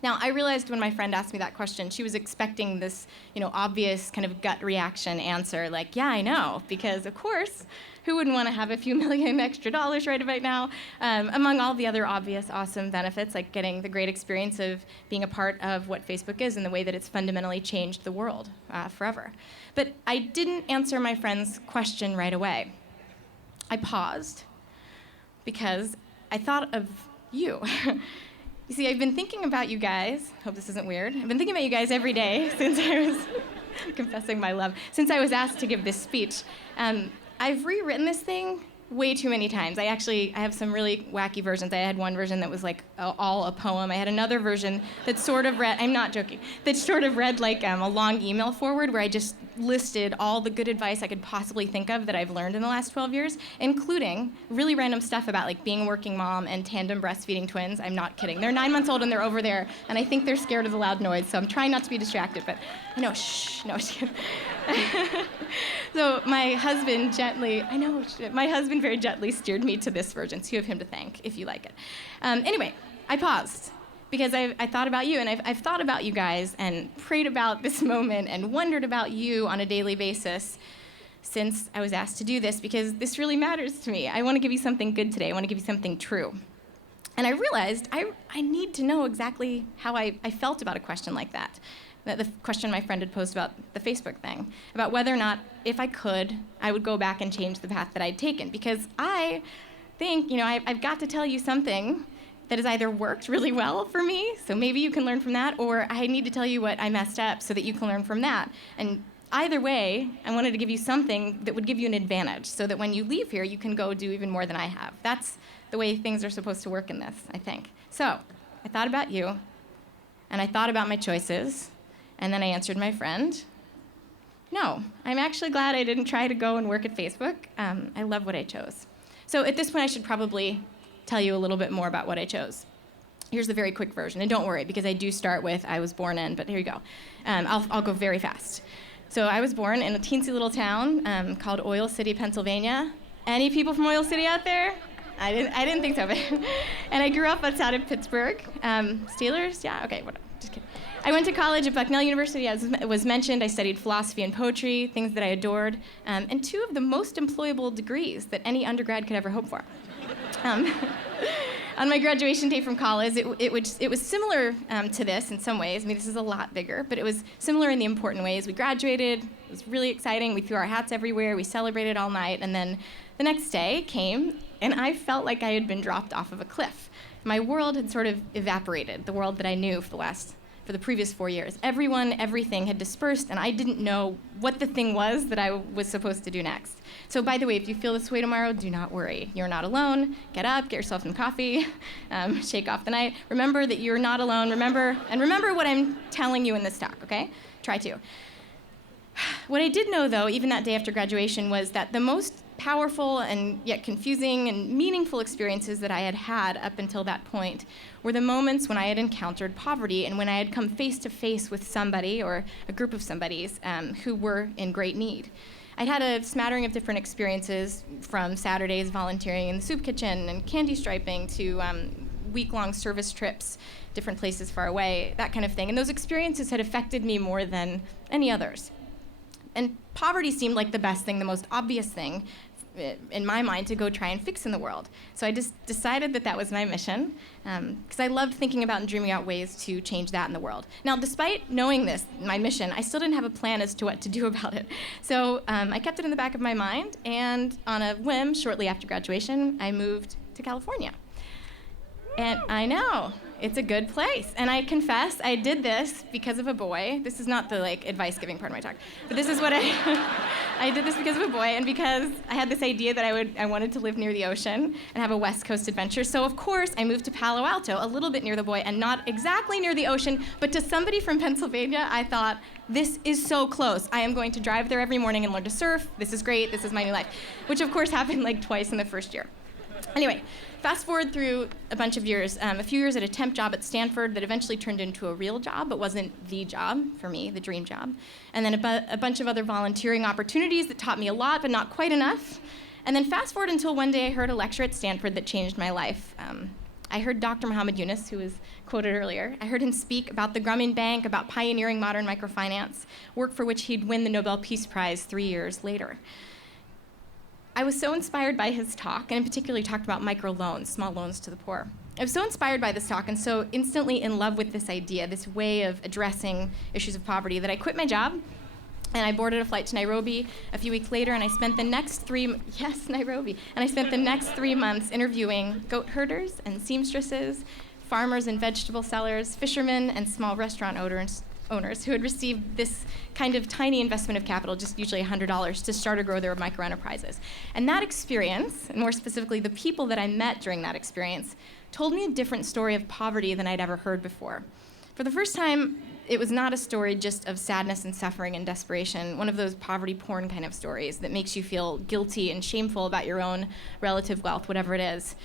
Now, I realized when my friend asked me that question, she was expecting this, obvious kind of gut reaction answer, like, yeah, I know, because of course, who wouldn't want to have a few million extra dollars right about now, among all the other obvious awesome benefits, like getting the great experience of being a part of what Facebook is and the way that it's fundamentally changed the world forever. But I didn't answer my friend's question right away. I paused because I thought of you. You see, I've been thinking about you guys. Hope this isn't weird. I've been thinking about you guys every day since I was confessing my love, since I was asked to give this speech. I've rewritten this thing way too many times. I have some really wacky versions. I had one version that was like all a poem. I had another version that sort of read, I'm not joking, that sort of read like a long email forward where I just listed all the good advice I could possibly think of that I've learned in the last 12 years, including really random stuff about like being a working mom and tandem breastfeeding twins. I'm not kidding. They're 9 months old and they're over there, and I think they're scared of the loud noise, so I'm trying not to be distracted, but no, shh, no, just kidding. So my husband very gently steered me to this version, so you have him to thank if you like it. Anyway, I paused because I thought about you, and I've thought about you guys and prayed about this moment and wondered about you on a daily basis since I was asked to do this, because this really matters to me. I want to give you something good today. I want to give you something true. And I realized I need to know exactly how I felt about a question like that. The question my friend had posed about the Facebook thing, about whether or not, if I could, I would go back and change the path that I'd taken. Because I think, I've got to tell you something that has either worked really well for me, so maybe you can learn from that, or I need to tell you what I messed up so that you can learn from that. And either way, I wanted to give you something that would give you an advantage, so that when you leave here, you can go do even more than I have. That's the way things are supposed to work in this, I think. So I thought about you, and I thought about my choices, and then I answered my friend, no, I'm actually glad I didn't try to go and work at Facebook. I love what I chose. So at this point, I should probably tell you a little bit more about what I chose. Here's the very quick version, and don't worry, because I do start with I was born in, but here you go. I'll go very fast. So I was born in a teensy little town called Oil City, Pennsylvania. Any people from Oil City out there? I didn't think so, but and I grew up outside of Pittsburgh. Steelers? Yeah, okay, whatever, just kidding. I went to college at Bucknell University, as was mentioned. I studied philosophy and poetry, things that I adored, and two of the most employable degrees that any undergrad could ever hope for. On my graduation day from college, it was similar to this in some ways. I mean, this is a lot bigger, but it was similar in the important ways. We graduated, it was really exciting. We threw our hats everywhere, we celebrated all night, and then the next day came, and I felt like I had been dropped off of a cliff. My world had sort of evaporated, the world that I knew for the previous 4 years. Everyone, everything had dispersed, and I didn't know what the thing was that I was supposed to do next. So by the way, if you feel this way tomorrow, do not worry. You're not alone. Get up, get yourself some coffee, shake off the night. Remember that you're not alone. Remember what I'm telling you in this talk, okay? Try to. What I did know, though, even that day after graduation, was that the most powerful and yet confusing and meaningful experiences that I had had up until that point were the moments when I had encountered poverty and when I had come face to face with somebody or a group of somebodies who were in great need. I'd had a smattering of different experiences, from Saturdays volunteering in the soup kitchen and candy striping to week-long service trips, different places far away, that kind of thing. And those experiences had affected me more than any others. And poverty seemed like the best thing, the most obvious thing in my mind to go try and fix in the world. So I just decided that was my mission, because I loved thinking about and dreaming out ways to change that in the world. Now, despite knowing this, my mission, I still didn't have a plan as to what to do about it. So I kept it in the back of my mind, and on a whim, shortly after graduation, I moved to California. And I know, it's a good place. And I confess, I did this because of a boy. This is not the advice-giving part of my talk, but this is what I did this because of a boy, and because I had this idea that I wanted to live near the ocean and have a West Coast adventure. So of course, I moved to Palo Alto, a little bit near the boy, and not exactly near the ocean, but to somebody from Pennsylvania, I thought, this is so close. I am going to drive there every morning and learn to surf. This is great, this is my new life. Which of course happened twice in the first year. Anyway, fast forward through a bunch of years, a few years at a temp job at Stanford that eventually turned into a real job, but wasn't the job for me, the dream job. And then a bunch of other volunteering opportunities that taught me a lot, but not quite enough. And then fast forward until one day I heard a lecture at Stanford that changed my life. I heard Dr. Muhammad Yunus, who was quoted earlier. I heard him speak about the Grumman Bank, about pioneering modern microfinance, work for which he'd win the Nobel Peace Prize 3 years later. I was so inspired by his talk, and in particular he talked about microloans, small loans to the poor. I was so inspired by this talk and so instantly in love with this idea, this way of addressing issues of poverty, that I quit my job and I boarded a flight to Nairobi a few weeks later, and I spent the next 3 months interviewing goat herders and seamstresses, farmers and vegetable sellers, fishermen and small restaurant owners who had received this kind of tiny investment of capital, just usually $100, to start or grow their microenterprises. And that experience, and more specifically the people that I met during that experience, told me a different story of poverty than I'd ever heard before. For the first time, it was not a story just of sadness and suffering and desperation, one of those poverty porn kind of stories that makes you feel guilty and shameful about your own relative wealth, whatever it is.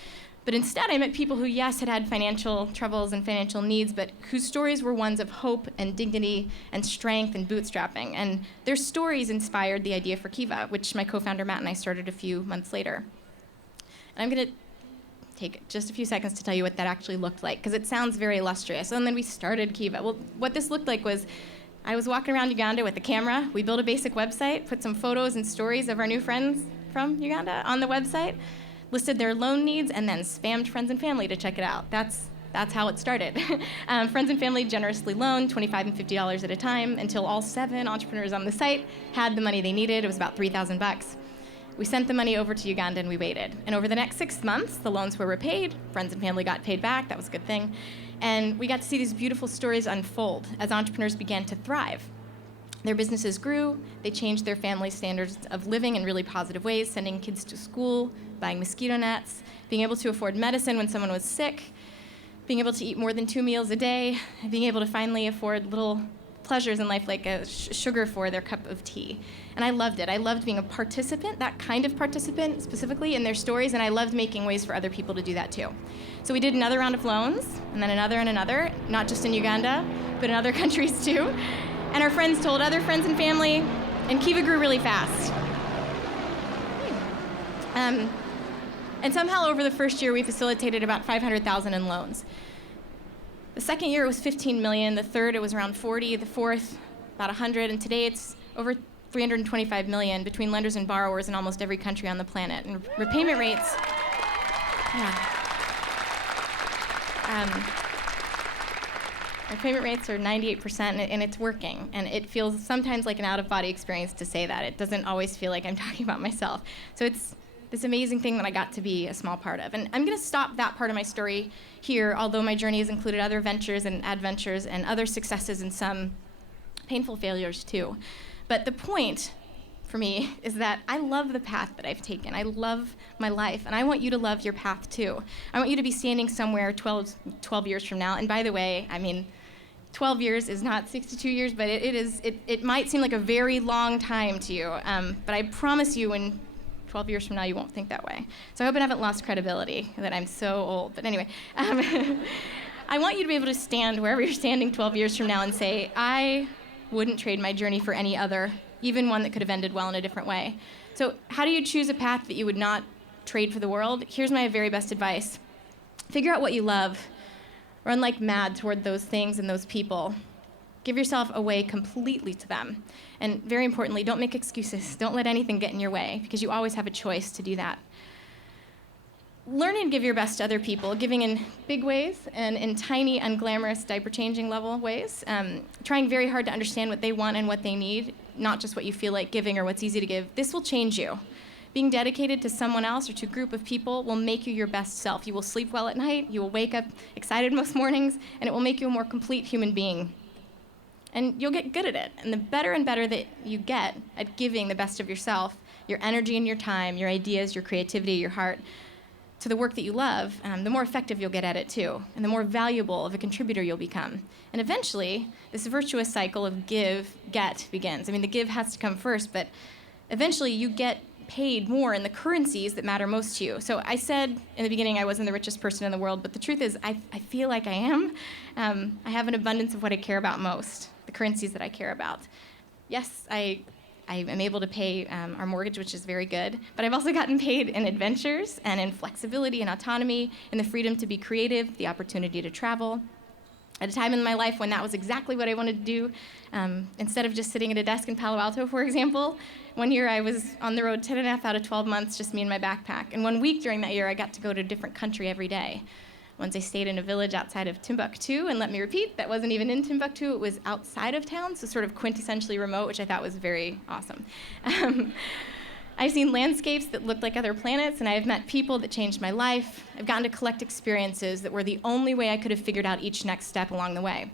But instead, I met people who, yes, had financial troubles and financial needs, but whose stories were ones of hope and dignity and strength and bootstrapping. And their stories inspired the idea for Kiva, which my co-founder Matt and I started a few months later. And I'm going to take just a few seconds to tell you what that actually looked like, because it sounds very illustrious. And then we started Kiva. Well, what this looked like was I was walking around Uganda with a camera. We built a basic website, put some photos and stories of our new friends from Uganda on the website, listed their loan needs, and then spammed friends and family to check it out. That's how it started. Friends and family generously loaned $25 and $50 at a time until all 7 entrepreneurs on the site had the money they needed. It was about $3,000. We sent the money over to Uganda and we waited. And over the next 6 months, the loans were repaid. Friends and family got paid back. That was a good thing. And we got to see these beautiful stories unfold as entrepreneurs began to thrive. Their businesses grew, they changed their family standards of living in really positive ways, sending kids to school, buying mosquito nets, being able to afford medicine when someone was sick, being able to eat more than 2 meals a day, being able to finally afford little pleasures in life like sugar for their cup of tea. And I loved it. I loved being a participant, that kind of participant specifically in their stories, and I loved making ways for other people to do that too. So we did another round of loans, and then another, not just in Uganda, but in other countries too. And our friends told other friends and family, and Kiva grew really fast. And somehow over the first year, we facilitated about 500,000 in loans. The second year, it was 15 million. The third, it was around 40. The fourth, about 100. And today, it's over 325 million between lenders and borrowers in almost every country on the planet. And repayment rates... My payment rates are 98%, and it's working. And it feels sometimes like an out-of-body experience to say that. It doesn't always feel like I'm talking about myself. So it's this amazing thing that I got to be a small part of. And I'm going to stop that part of my story here, although my journey has included other ventures and adventures and other successes and some painful failures too. But the point for me is that I love the path that I've taken. I love my life, and I want you to love your path too. I want you to be standing somewhere 12 years from now. And by the way, I mean, 12 years is not 62 years, but it might seem like a very long time to you. But I promise you, in 12 years from now, you won't think that way. So I hope I haven't lost credibility, that I'm so old. But anyway, I want you to be able to stand wherever you're standing 12 years from now and say, I wouldn't trade my journey for any other, even one that could have ended well in a different way. So how do you choose a path that you would not trade for the world? Here's my very best advice. Figure out what you love. Run like mad toward those things and those people. Give yourself away completely to them. And very importantly, don't make excuses. Don't let anything get in your way, because you always have a choice to do that. Learn and give your best to other people, giving in big ways and in tiny, unglamorous, diaper-changing level ways. Trying very hard to understand what they want and what they need, not just what you feel like giving or what's easy to give. This will change you. Being dedicated to someone else or to a group of people will make you your best self. You will sleep well at night, you will wake up excited most mornings, and it will make you a more complete human being. And you'll get good at it. And the better and better that you get at giving the best of yourself, your energy and your time, your ideas, your creativity, your heart, to the work that you love, the more effective you'll get at it too, and the more valuable of a contributor you'll become. And eventually, this virtuous cycle of give, get begins. I mean, the give has to come first, but eventually you get paid more in the currencies that matter most to you. So I said in the beginning I wasn't the richest person in the world, but the truth is I feel like I am. I have an abundance of what I care about most, the currencies that I care about. Yes, I am able to pay our mortgage, which is very good, but I've also gotten paid in adventures and in flexibility and autonomy and the freedom to be creative, the opportunity to travel. At a time in my life when that was exactly what I wanted to do, instead of just sitting at a desk in Palo Alto, for example, one year I was on the road 10.5 out of 12 months, just me and my backpack. And 1 week during that year, I got to go to a different country every day. Once I stayed in a village outside of Timbuktu, and let me repeat, that wasn't even in Timbuktu, it was outside of town, so sort of quintessentially remote, which I thought was very awesome. I've seen landscapes that looked like other planets, and I have met people that changed my life. I've gotten to collect experiences that were the only way I could have figured out each next step along the way.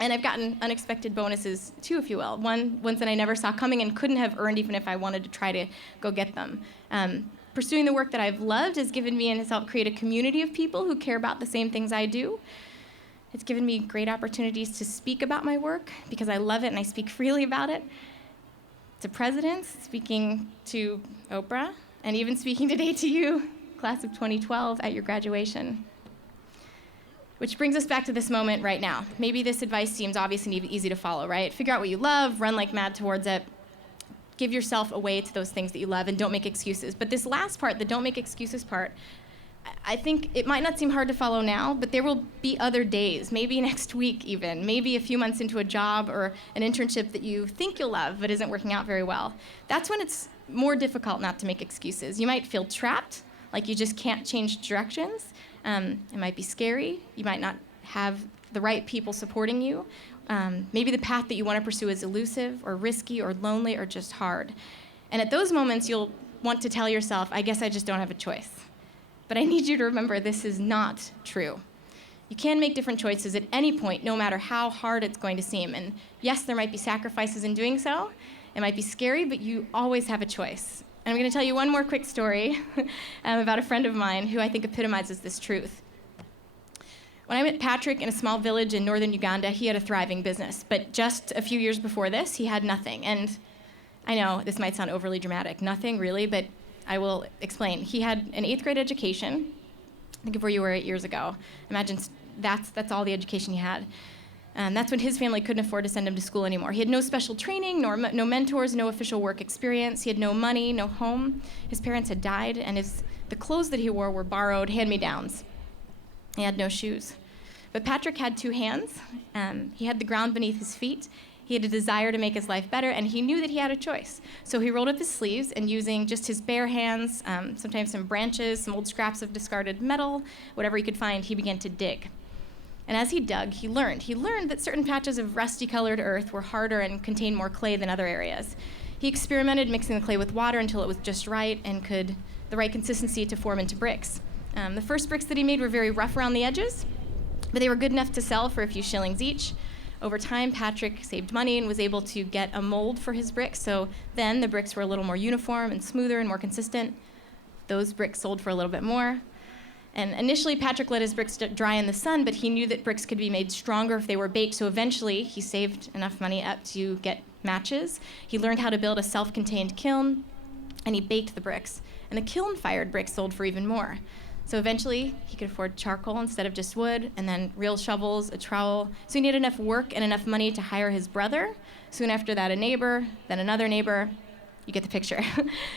And I've gotten unexpected bonuses too, if you will. Ones that I never saw coming and couldn't have earned even if I wanted to try to go get them. Pursuing the work that I've loved has given me and has helped create a community of people who care about the same things I do. It's given me great opportunities to speak about my work because I love it and I speak freely about it. To presidents, speaking to Oprah, and even speaking today to you, class of 2012, at your graduation. Which brings us back to this moment right now. Maybe this advice seems obvious and easy to follow, right? Figure out what you love, run like mad towards it, give yourself away to those things that you love, and don't make excuses. But this last part, the don't make excuses part, I think it might not seem hard to follow now, but there will be other days, maybe next week even, maybe a few months into a job or an internship that you think you'll love but isn't working out very well. That's when it's more difficult not to make excuses. You might feel trapped, like you just can't change directions. It might be scary. You might not have the right people supporting you. Maybe the path that you want to pursue is elusive or risky or lonely or just hard. And at those moments, you'll want to tell yourself, I guess I just don't have a choice. But I need you to remember this is not true. You can make different choices at any point, no matter how hard it's going to seem. And yes, there might be sacrifices in doing so. It might be scary, but you always have a choice. And I'm going to tell you one more quick story about a friend of mine who I think epitomizes this truth. When I met Patrick in a small village in northern Uganda, he had a thriving business. But just a few years before this, he had nothing. And I know this might sound overly dramatic. Nothing, really, but I will explain. He had an 8th grade education. Think of where you were 8 years ago. Imagine that's all the education he had. And that's when his family couldn't afford to send him to school anymore. He had no special training, no mentors, no official work experience. He had no money, no home. His parents had died, and the clothes that he wore were borrowed hand-me-downs. He had no shoes. But Patrick had 2 hands. He had the ground beneath his feet. He He had a desire to make his life better, and he knew that he had a choice. So he rolled up his sleeves, and using just his bare hands, sometimes some branches, some old scraps of discarded metal, whatever he could find, he began to dig. And as he dug, he learned. He learned that certain patches of rusty-colored earth were harder and contained more clay than other areas. He experimented mixing the clay with water until it was just right and the right consistency to form into bricks. The first bricks that he made were very rough around the edges, but they were good enough to sell for a few shillings each. Over time, Patrick saved money and was able to get a mold for his bricks, so then the bricks were a little more uniform and smoother and more consistent. Those bricks sold for a little bit more. And initially, Patrick let his bricks dry in the sun, but he knew that bricks could be made stronger if they were baked, so eventually he saved enough money up to get matches. He learned how to build a self-contained kiln, and he baked the bricks. And the kiln-fired bricks sold for even more. So eventually, he could afford charcoal instead of just wood, and then real shovels, a trowel. So he needed enough work and enough money to hire his brother. Soon after that, a neighbor, then another neighbor. You get the picture.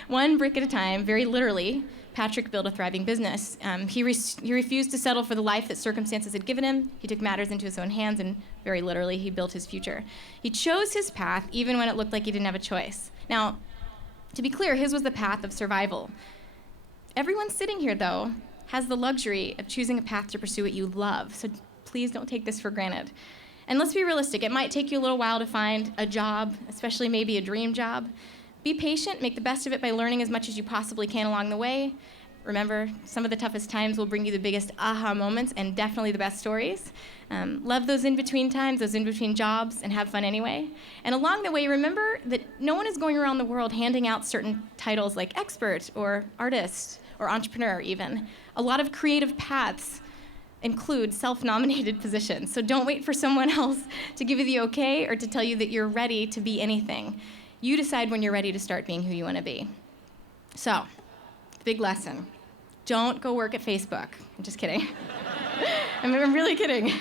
One brick at a time, very literally, Patrick built a thriving business. He refused to settle for the life that circumstances had given him. He took matters into his own hands, and very literally, he built his future. He chose his path even when it looked like he didn't have a choice. Now, to be clear, his was the path of survival. Everyone sitting here, though, has the luxury of choosing a path to pursue what you love, so please don't take this for granted. And let's be realistic, it might take you a little while to find a job, especially maybe a dream job. Be patient, make the best of it by learning as much as you possibly can along the way. Remember, some of the toughest times will bring you the biggest aha moments and definitely the best stories. Love those in-between times, those in-between jobs, and have fun anyway. And along the way, remember that no one is going around the world handing out certain titles like expert or artist or entrepreneur even. A lot of creative paths include self-nominated positions, so don't wait for someone else to give you the okay or to tell you that you're ready to be anything. You decide when you're ready to start being who you want to be. So, big lesson. Don't go work at Facebook. I'm just kidding. I'm really kidding.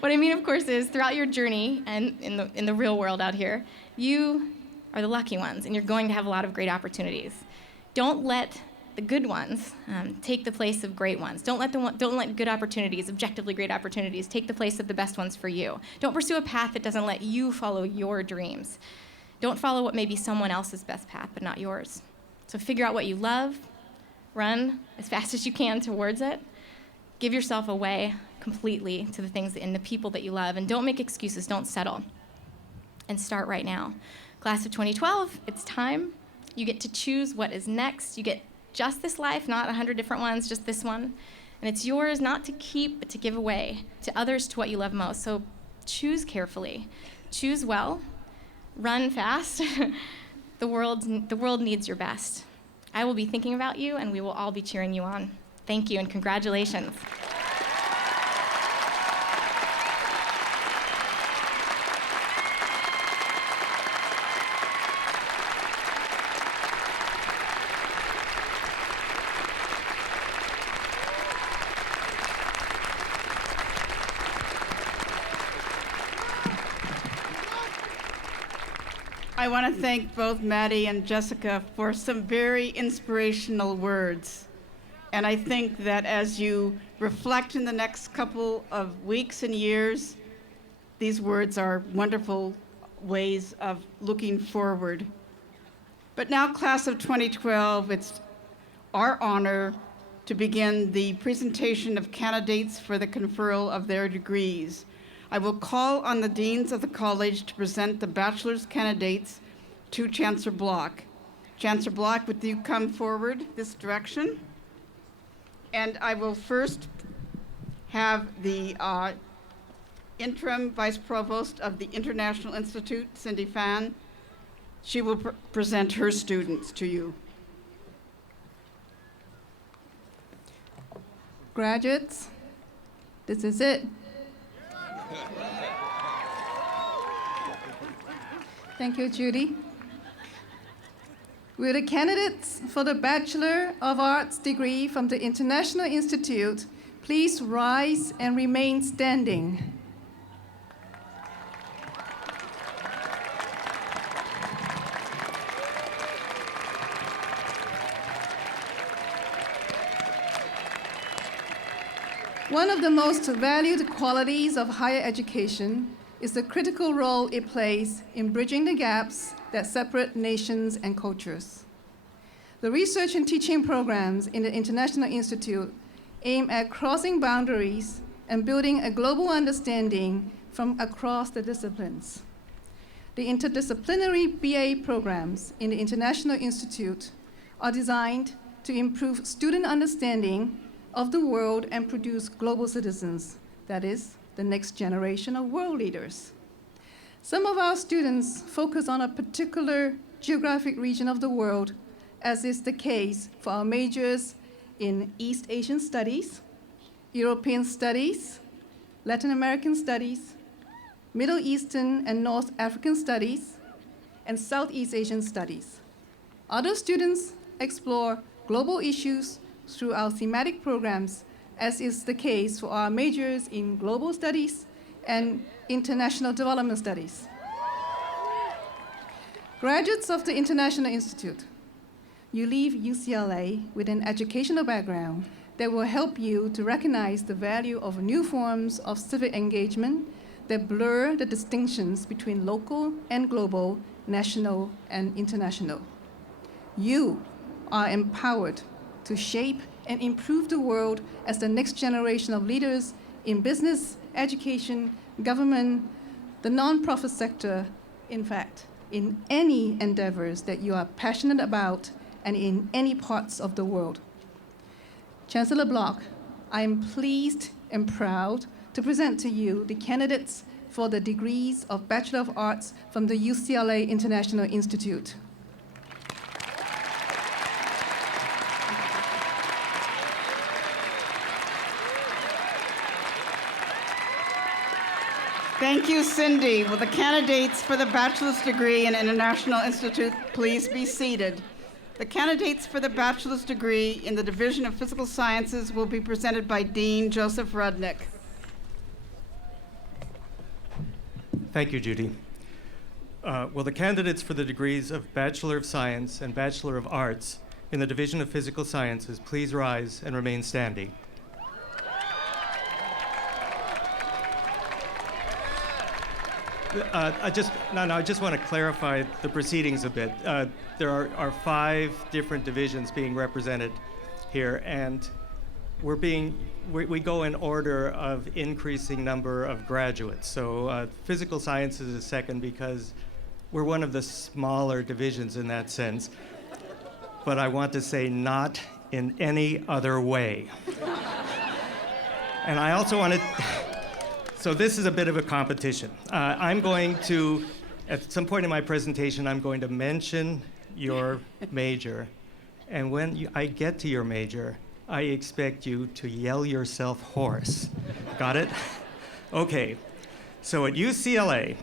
What I mean, of course, is throughout your journey and in the real world out here, you are the lucky ones, and you're going to have a lot of great opportunities. Don't let the good ones take the place of great ones. Don't let good opportunities, objectively great opportunities, take the place of the best ones for you. Don't pursue a path that doesn't let you follow your dreams. Don't follow what may be someone else's best path, but not yours. So figure out what you love, run as fast as you can towards it, give yourself away completely to the things and the people that you love, and don't make excuses, don't settle. And start right now. Class of 2012, it's time. You get to choose what is next. You get just this life, not 100 different ones, just this one. And it's yours not to keep, but to give away to others to what you love most. So choose carefully, choose well, run fast. The world needs your best. I will be thinking about you, and we will all be cheering you on. Thank you, and congratulations. I want to thank both Maddy and Jessica for some very inspirational words. And I think that as you reflect in the next couple of weeks and years, these words are wonderful ways of looking forward. But now, class of 2012, it's our honor to begin the presentation of candidates for the conferral of their degrees. I will call on the deans of the college to present the bachelor's candidates to Chancellor Block. Chancellor Block, would you come forward this direction? And I will first have the interim vice provost of the International Institute, Cindy Fan. She will present her students to you. Graduates, this is it. Thank you, Judy. Will the candidates for the Bachelor of Arts degree from the International Institute please rise and remain standing? One of the most valued qualities of higher education is the critical role it plays in bridging the gaps that separate nations and cultures. The research and teaching programs in the International Institute aim at crossing boundaries and building a global understanding from across the disciplines. The interdisciplinary BA programs in the International Institute are designed to improve student understanding of the world and produce global citizens, that is, the next generation of world leaders. Some of our students focus on a particular geographic region of the world, as is the case for our majors in East Asian Studies, European Studies, Latin American Studies, Middle Eastern and North African Studies, and Southeast Asian Studies. Other students explore global issues through our thematic programs, as is the case for our majors in Global Studies and International Development Studies. Graduates of the International Institute, you leave UCLA with an educational background that will help you to recognize the value of new forms of civic engagement that blur the distinctions between local and global, national and international. You are empowered to shape and improve the world as the next generation of leaders in business, education, government, the nonprofit sector, in fact, in any endeavors that you are passionate about and in any parts of the world. Chancellor Block, I am pleased and proud to present to you the candidates for the degrees of Bachelor of Arts from the UCLA International Institute. Thank you, Cindy. Will the candidates for the bachelor's degree in International Institute please be seated? The candidates for the bachelor's degree in the Division of Physical Sciences will be presented by Dean Joseph Rudnick. Thank you, Judy. Will the candidates for the degrees of Bachelor of Science and Bachelor of Arts in the Division of Physical Sciences please rise and remain standing? I just want to clarify the proceedings a bit. There are 5 different divisions being represented here, and we go in order of increasing number of graduates. So physical sciences is second because we're one of the smaller divisions in that sense. But I want to say not in any other way. And I also want to. So this is a bit of a competition. I'm going to, at some point in my presentation, I'm going to mention your major. And when I get to your major, I expect you to yell yourself hoarse. Got it? Okay. So at UCLA,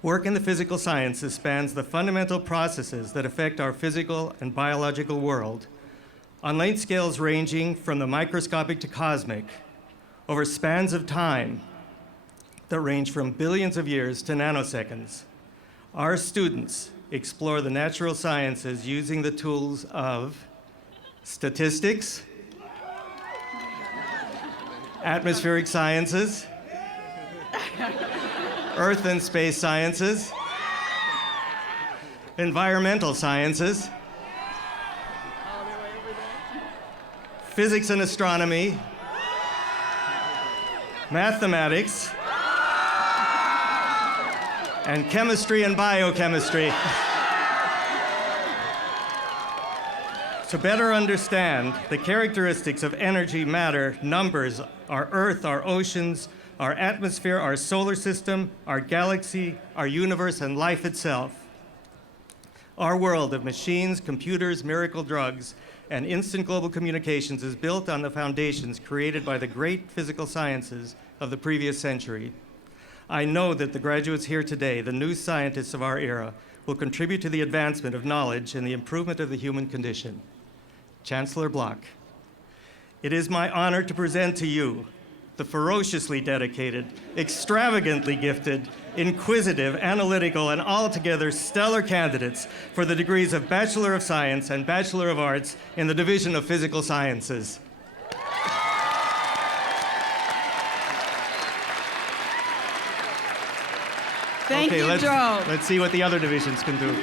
work in the physical sciences spans the fundamental processes that affect our physical and biological world on length scales ranging from the microscopic to cosmic, over spans of time that range from billions of years to nanoseconds. Our students explore the natural sciences using the tools of statistics, atmospheric sciences, earth and space sciences, environmental sciences, physics and astronomy, mathematics, and chemistry and biochemistry. To better understand the characteristics of energy, matter, numbers, our Earth, our oceans, our atmosphere, our solar system, our galaxy, our universe, and life itself, our world of machines, computers, miracle drugs, and instant global communications is built on the foundations created by the great physical sciences of the previous century. I know that the graduates here today, the new scientists of our era, will contribute to the advancement of knowledge and the improvement of the human condition. Chancellor Block, it is my honor to present to you the ferociously dedicated, extravagantly gifted, inquisitive, analytical, and altogether stellar candidates for the degrees of Bachelor of Science and Bachelor of Arts in the Division of Physical Sciences. Thank Okay, you, Joe. let's see what the other divisions can do.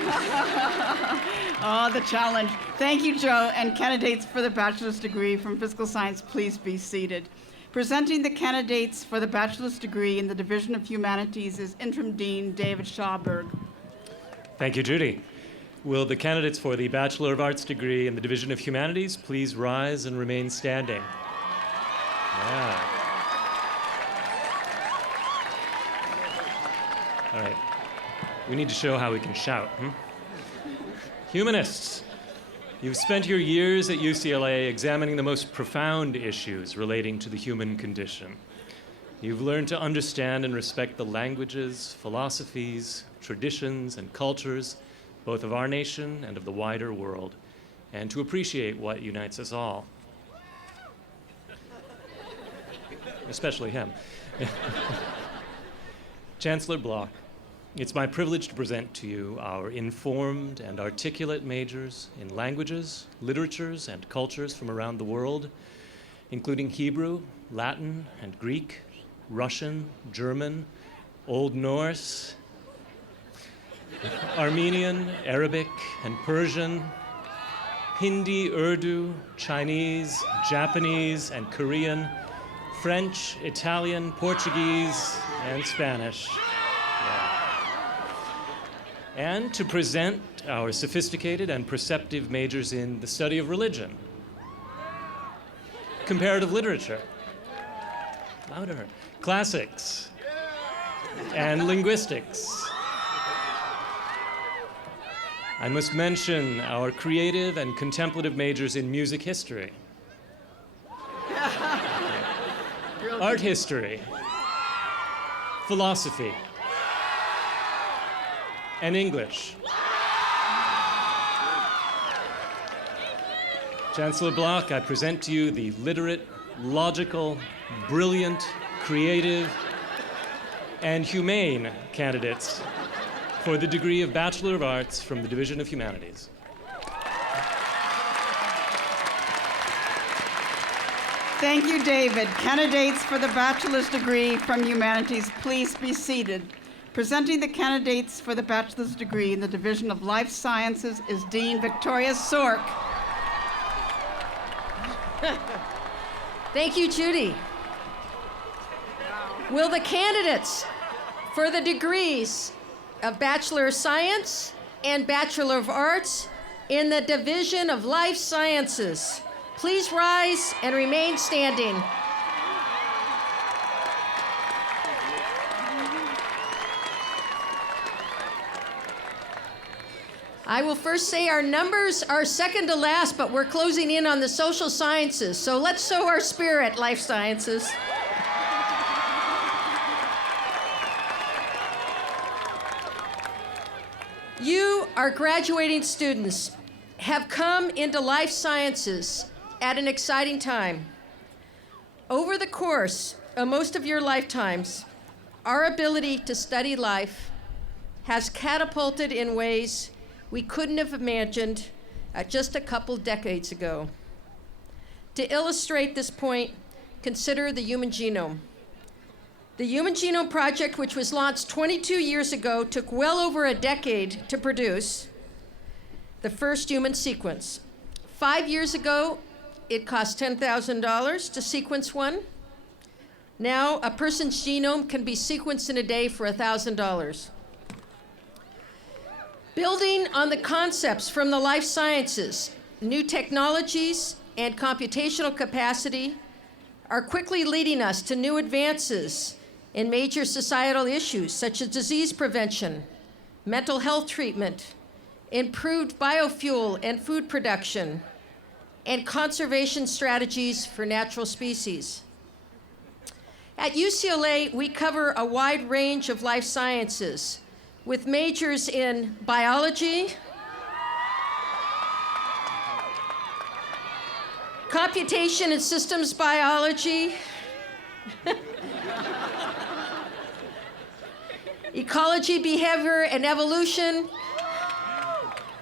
Oh, the challenge. Thank you, Joe. And candidates for the bachelor's degree from physical science, please be seated. Presenting the candidates for the bachelor's degree in the Division of Humanities is Interim Dean David Schauberg. Thank you, Judy. Will the candidates for the Bachelor of Arts degree in the Division of Humanities please rise and remain standing? Yeah. All right. We need to show how we can shout. Humanists, you've spent your years at UCLA examining the most profound issues relating to the human condition. You've learned to understand and respect the languages, philosophies, traditions, and cultures, both of our nation and of the wider world, and to appreciate what unites us all. Especially him. Chancellor Block, it's my privilege to present to you our informed and articulate majors in languages, literatures, and cultures from around the world, including Hebrew, Latin, and Greek, Russian, German, Old Norse, Armenian, Arabic, and Persian, Hindi, Urdu, Chinese, Japanese, and Korean, French, Italian, Portuguese, and Spanish. And to present our sophisticated and perceptive majors in the study of religion, comparative literature, louder, classics, and linguistics. I must mention our creative and contemplative majors in music history, art history, philosophy, and English. Chancellor Block, I present to you the literate, logical, brilliant, creative, and humane candidates for the degree of Bachelor of Arts from the Division of Humanities. Thank you, David. Candidates for the bachelor's degree from Humanities, please be seated. Presenting the candidates for the bachelor's degree in the Division of Life Sciences is Dean Victoria Sork. Thank you, Judy. Will the candidates for the degrees of Bachelor of Science and Bachelor of Arts in the Division of Life Sciences please rise and remain standing? I will first say our numbers are second to last, but we're closing in on the social sciences. So let's sow our spirit, life sciences. You, our graduating students, have come into life sciences at an exciting time. Over the course of most of your lifetimes, our ability to study life has catapulted in ways we couldn't have imagined just a couple decades ago. To illustrate this point, consider the human genome. The Human Genome Project, which was launched 22 years ago, took well over a decade to produce the first human sequence. 5 years ago, it cost $10,000 to sequence one. Now, a person's genome can be sequenced in a day for $1,000. Building on the concepts from the life sciences, new technologies and computational capacity are quickly leading us to new advances in major societal issues such as disease prevention, mental health treatment, improved biofuel and food production, and conservation strategies for natural species. At UCLA, we cover a wide range of life sciences with majors in biology, computation and systems biology, ecology, behavior, and evolution,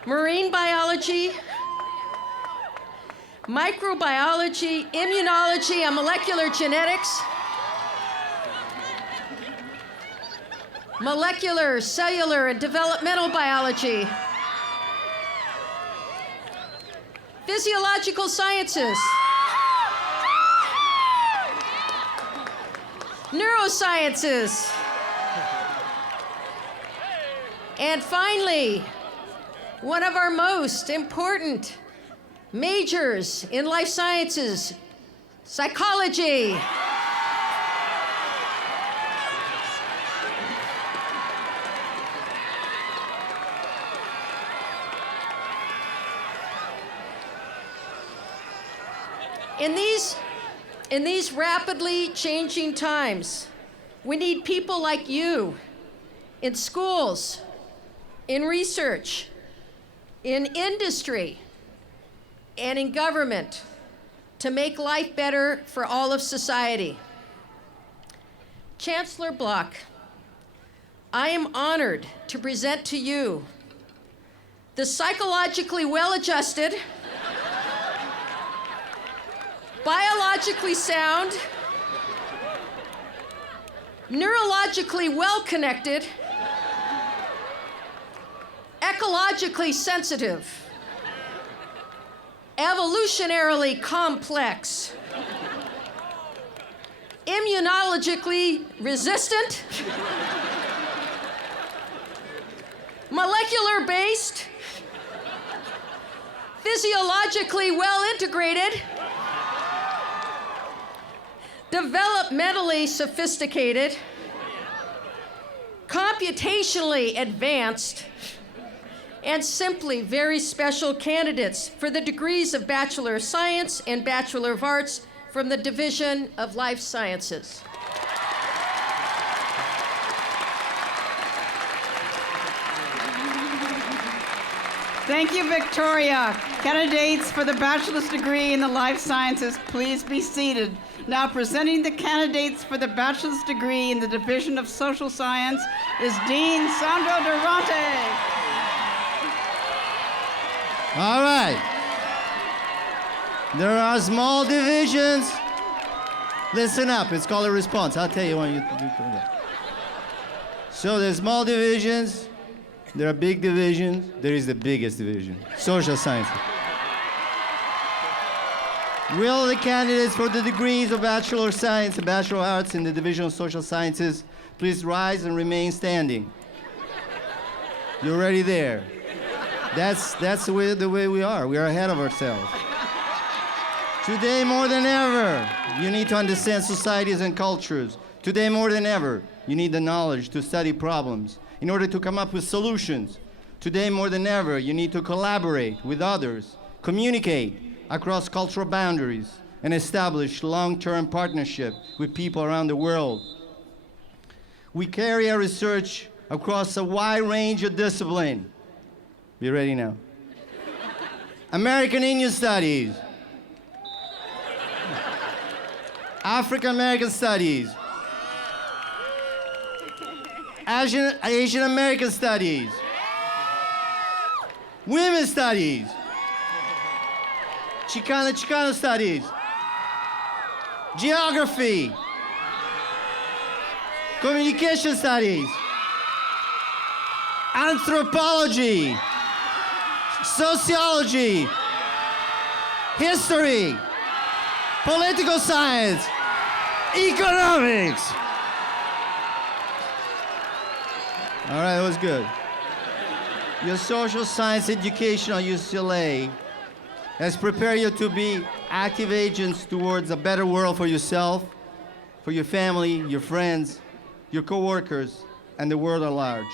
marine biology, microbiology, immunology, and molecular genetics, molecular, cellular, and developmental biology, physiological sciences, neurosciences, and finally, one of our most important majors in life sciences, psychology. In these rapidly changing times, we need people like you in schools, in research, in industry, and in government to make life better for all of society. Chancellor Block, I am honored to present to you the psychologically well-adjusted, biologically sound, neurologically well-connected, ecologically sensitive, evolutionarily complex, immunologically resistant, molecular-based, physiologically well-integrated, developmentally sophisticated, computationally advanced, and simply very special candidates for the degrees of Bachelor of Science and Bachelor of Arts from the Division of Life Sciences. Thank you, Victoria. Candidates for the bachelor's degree in the life sciences, please be seated. Now presenting the candidates for the bachelor's degree in the Division of Social Science is Dean Sandro Durante. All right. There are small divisions. Listen up, it's called a response. I'll tell you when you do that. So there's small divisions, there are big divisions, there is the biggest division, social sciences. Will the candidates for the degrees of Bachelor of Science and Bachelor of Arts in the Division of Social Sciences please rise and remain standing? You're already there. That's the way we are. We are ahead of ourselves. Today more than ever, you need to understand societies and cultures. Today more than ever, you need the knowledge to study problems in order to come up with solutions. Today more than ever, you need to collaborate with others, communicate across cultural boundaries, and establish long-term partnership with people around the world. We carry our research across a wide range of disciplines. Be ready now. American Indian Studies, African American Studies, Asian American Studies, Women's Studies, Chicano Studies, Geography, Communication Studies, Anthropology, Sociology, History, Political Science, Economics. All right, that was good. Your social science education at UCLA has prepared you to be active agents towards a better world for yourself, for your family, your friends, your coworkers, and the world at large.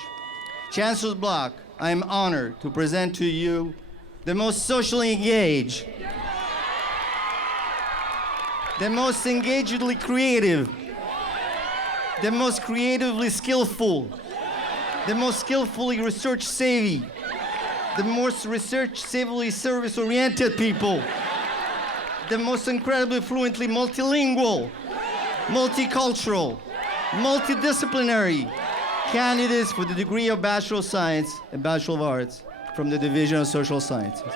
Chancellor Block, I am honored to present to you the most socially engaged, the most engagedly creative, the most creatively skillful, the most skillfully research-savvy, the most research-savvy service-oriented people, the most incredibly fluently multilingual, multicultural, multidisciplinary candidates for the degree of Bachelor of Science and Bachelor of Arts from the Division of Social Sciences.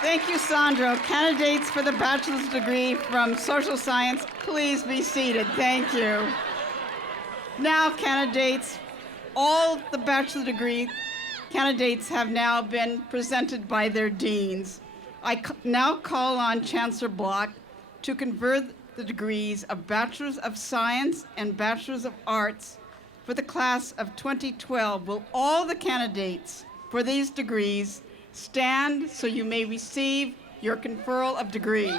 Thank you, Sandro. Candidates for the bachelor's degree from social science, please be seated. Thank you. Now, candidates, all the bachelor degree candidates have now been presented by their deans. I now call on Chancellor Block to confer the degrees of Bachelor's of Science and Bachelor's of Arts for the class of 2012. Will all the candidates for these degrees stand so you may receive your conferral of degree?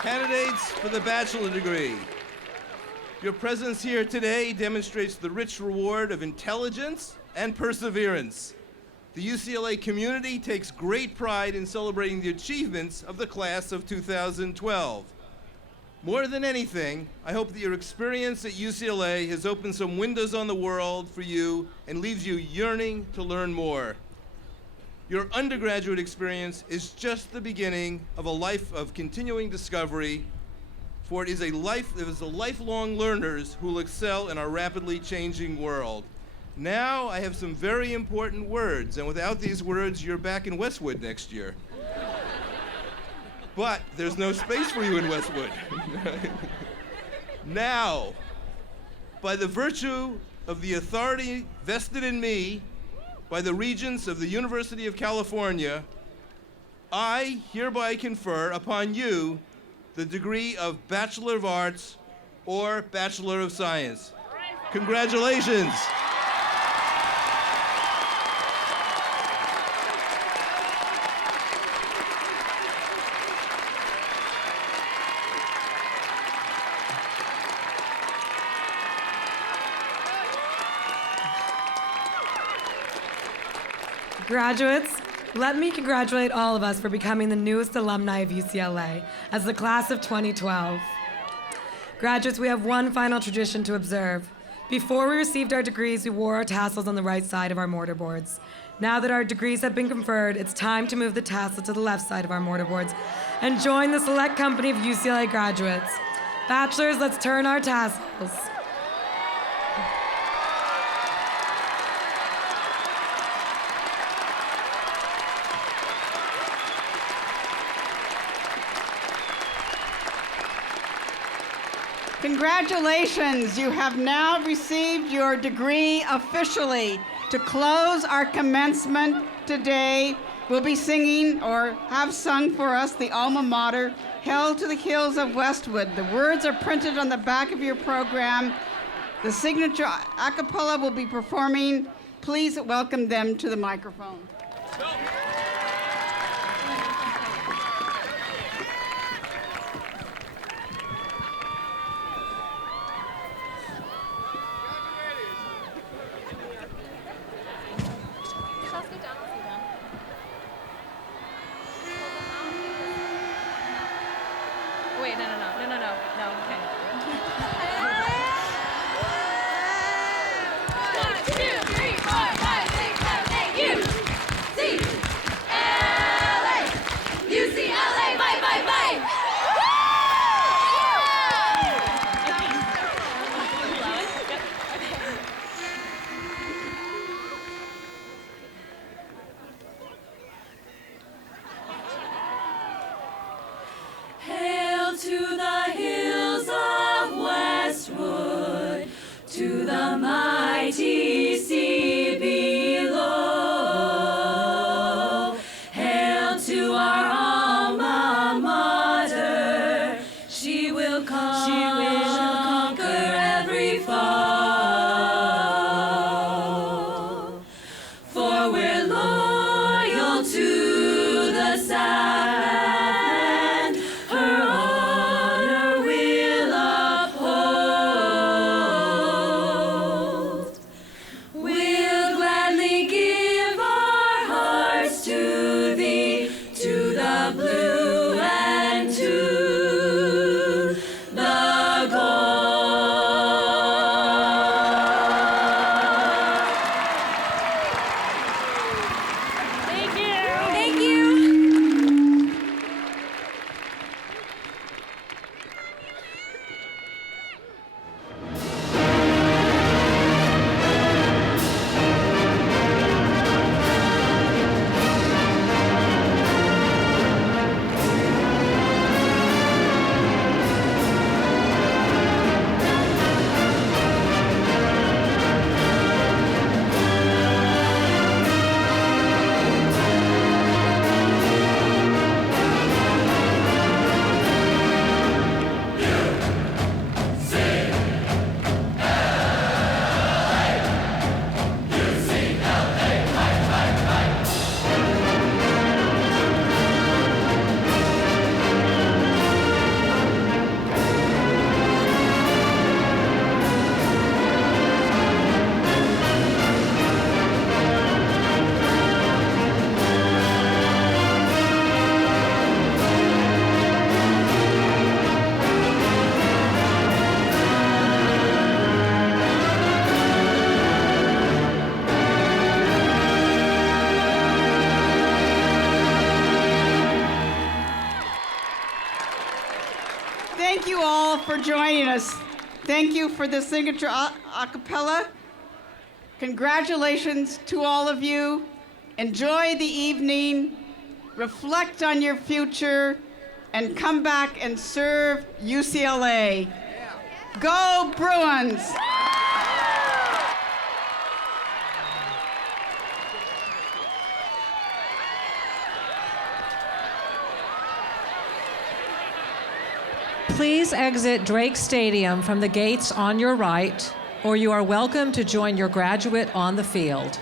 Candidates for the bachelor degree, your presence here today demonstrates the rich reward of intelligence and perseverance. The UCLA community takes great pride in celebrating the achievements of the class of 2012. More than anything, I hope that your experience at UCLA has opened some windows on the world for you and leaves you yearning to learn more. Your undergraduate experience is just the beginning of a life of continuing discovery, for it is a lifelong learners who will excel in our rapidly changing world. Now I have some very important words, and without these words, you're back in Westwood next year. But there's no space for you in Westwood. Now, by the virtue of the authority vested in me by the Regents of the University of California, I hereby confer upon you the degree of Bachelor of Arts or Bachelor of Science. Congratulations. Graduates, let me congratulate all of us for becoming the newest alumni of UCLA as the class of 2012. Graduates, we have one final tradition to observe. Before we received our degrees, we wore our tassels on the right side of our mortarboards. Now that our degrees have been conferred, it's time to move the tassel to the left side of our mortarboards and join the select company of UCLA graduates. Bachelors, let's turn our tassels. Congratulations, you have now received your degree officially. To close our commencement today, we'll be singing or have sung for us the alma mater, Hail to the Hills of Westwood. The words are printed on the back of your program. The signature a cappella will be performing. Please welcome them to the microphone. Wait, no, okay. 1, 2, 3, 4, 5, 6, 7, 8, UCLA! UCLA, bye, bye, bye! Hail to the hills of Westwood, to the mighty sea below. Hail to our alma mater, she will conquer every foe. For we're loyal to the South, her honor we'll uphold. We'll gladly give our hearts to thee, to the blue and to the Thank you all for joining us. Thank you for the signature a cappella. Congratulations to all of you. Enjoy the evening, reflect on your future, and come back and serve UCLA. Go Bruins! Please exit Drake Stadium from the gates on your right, or you are welcome to join your graduate on the field.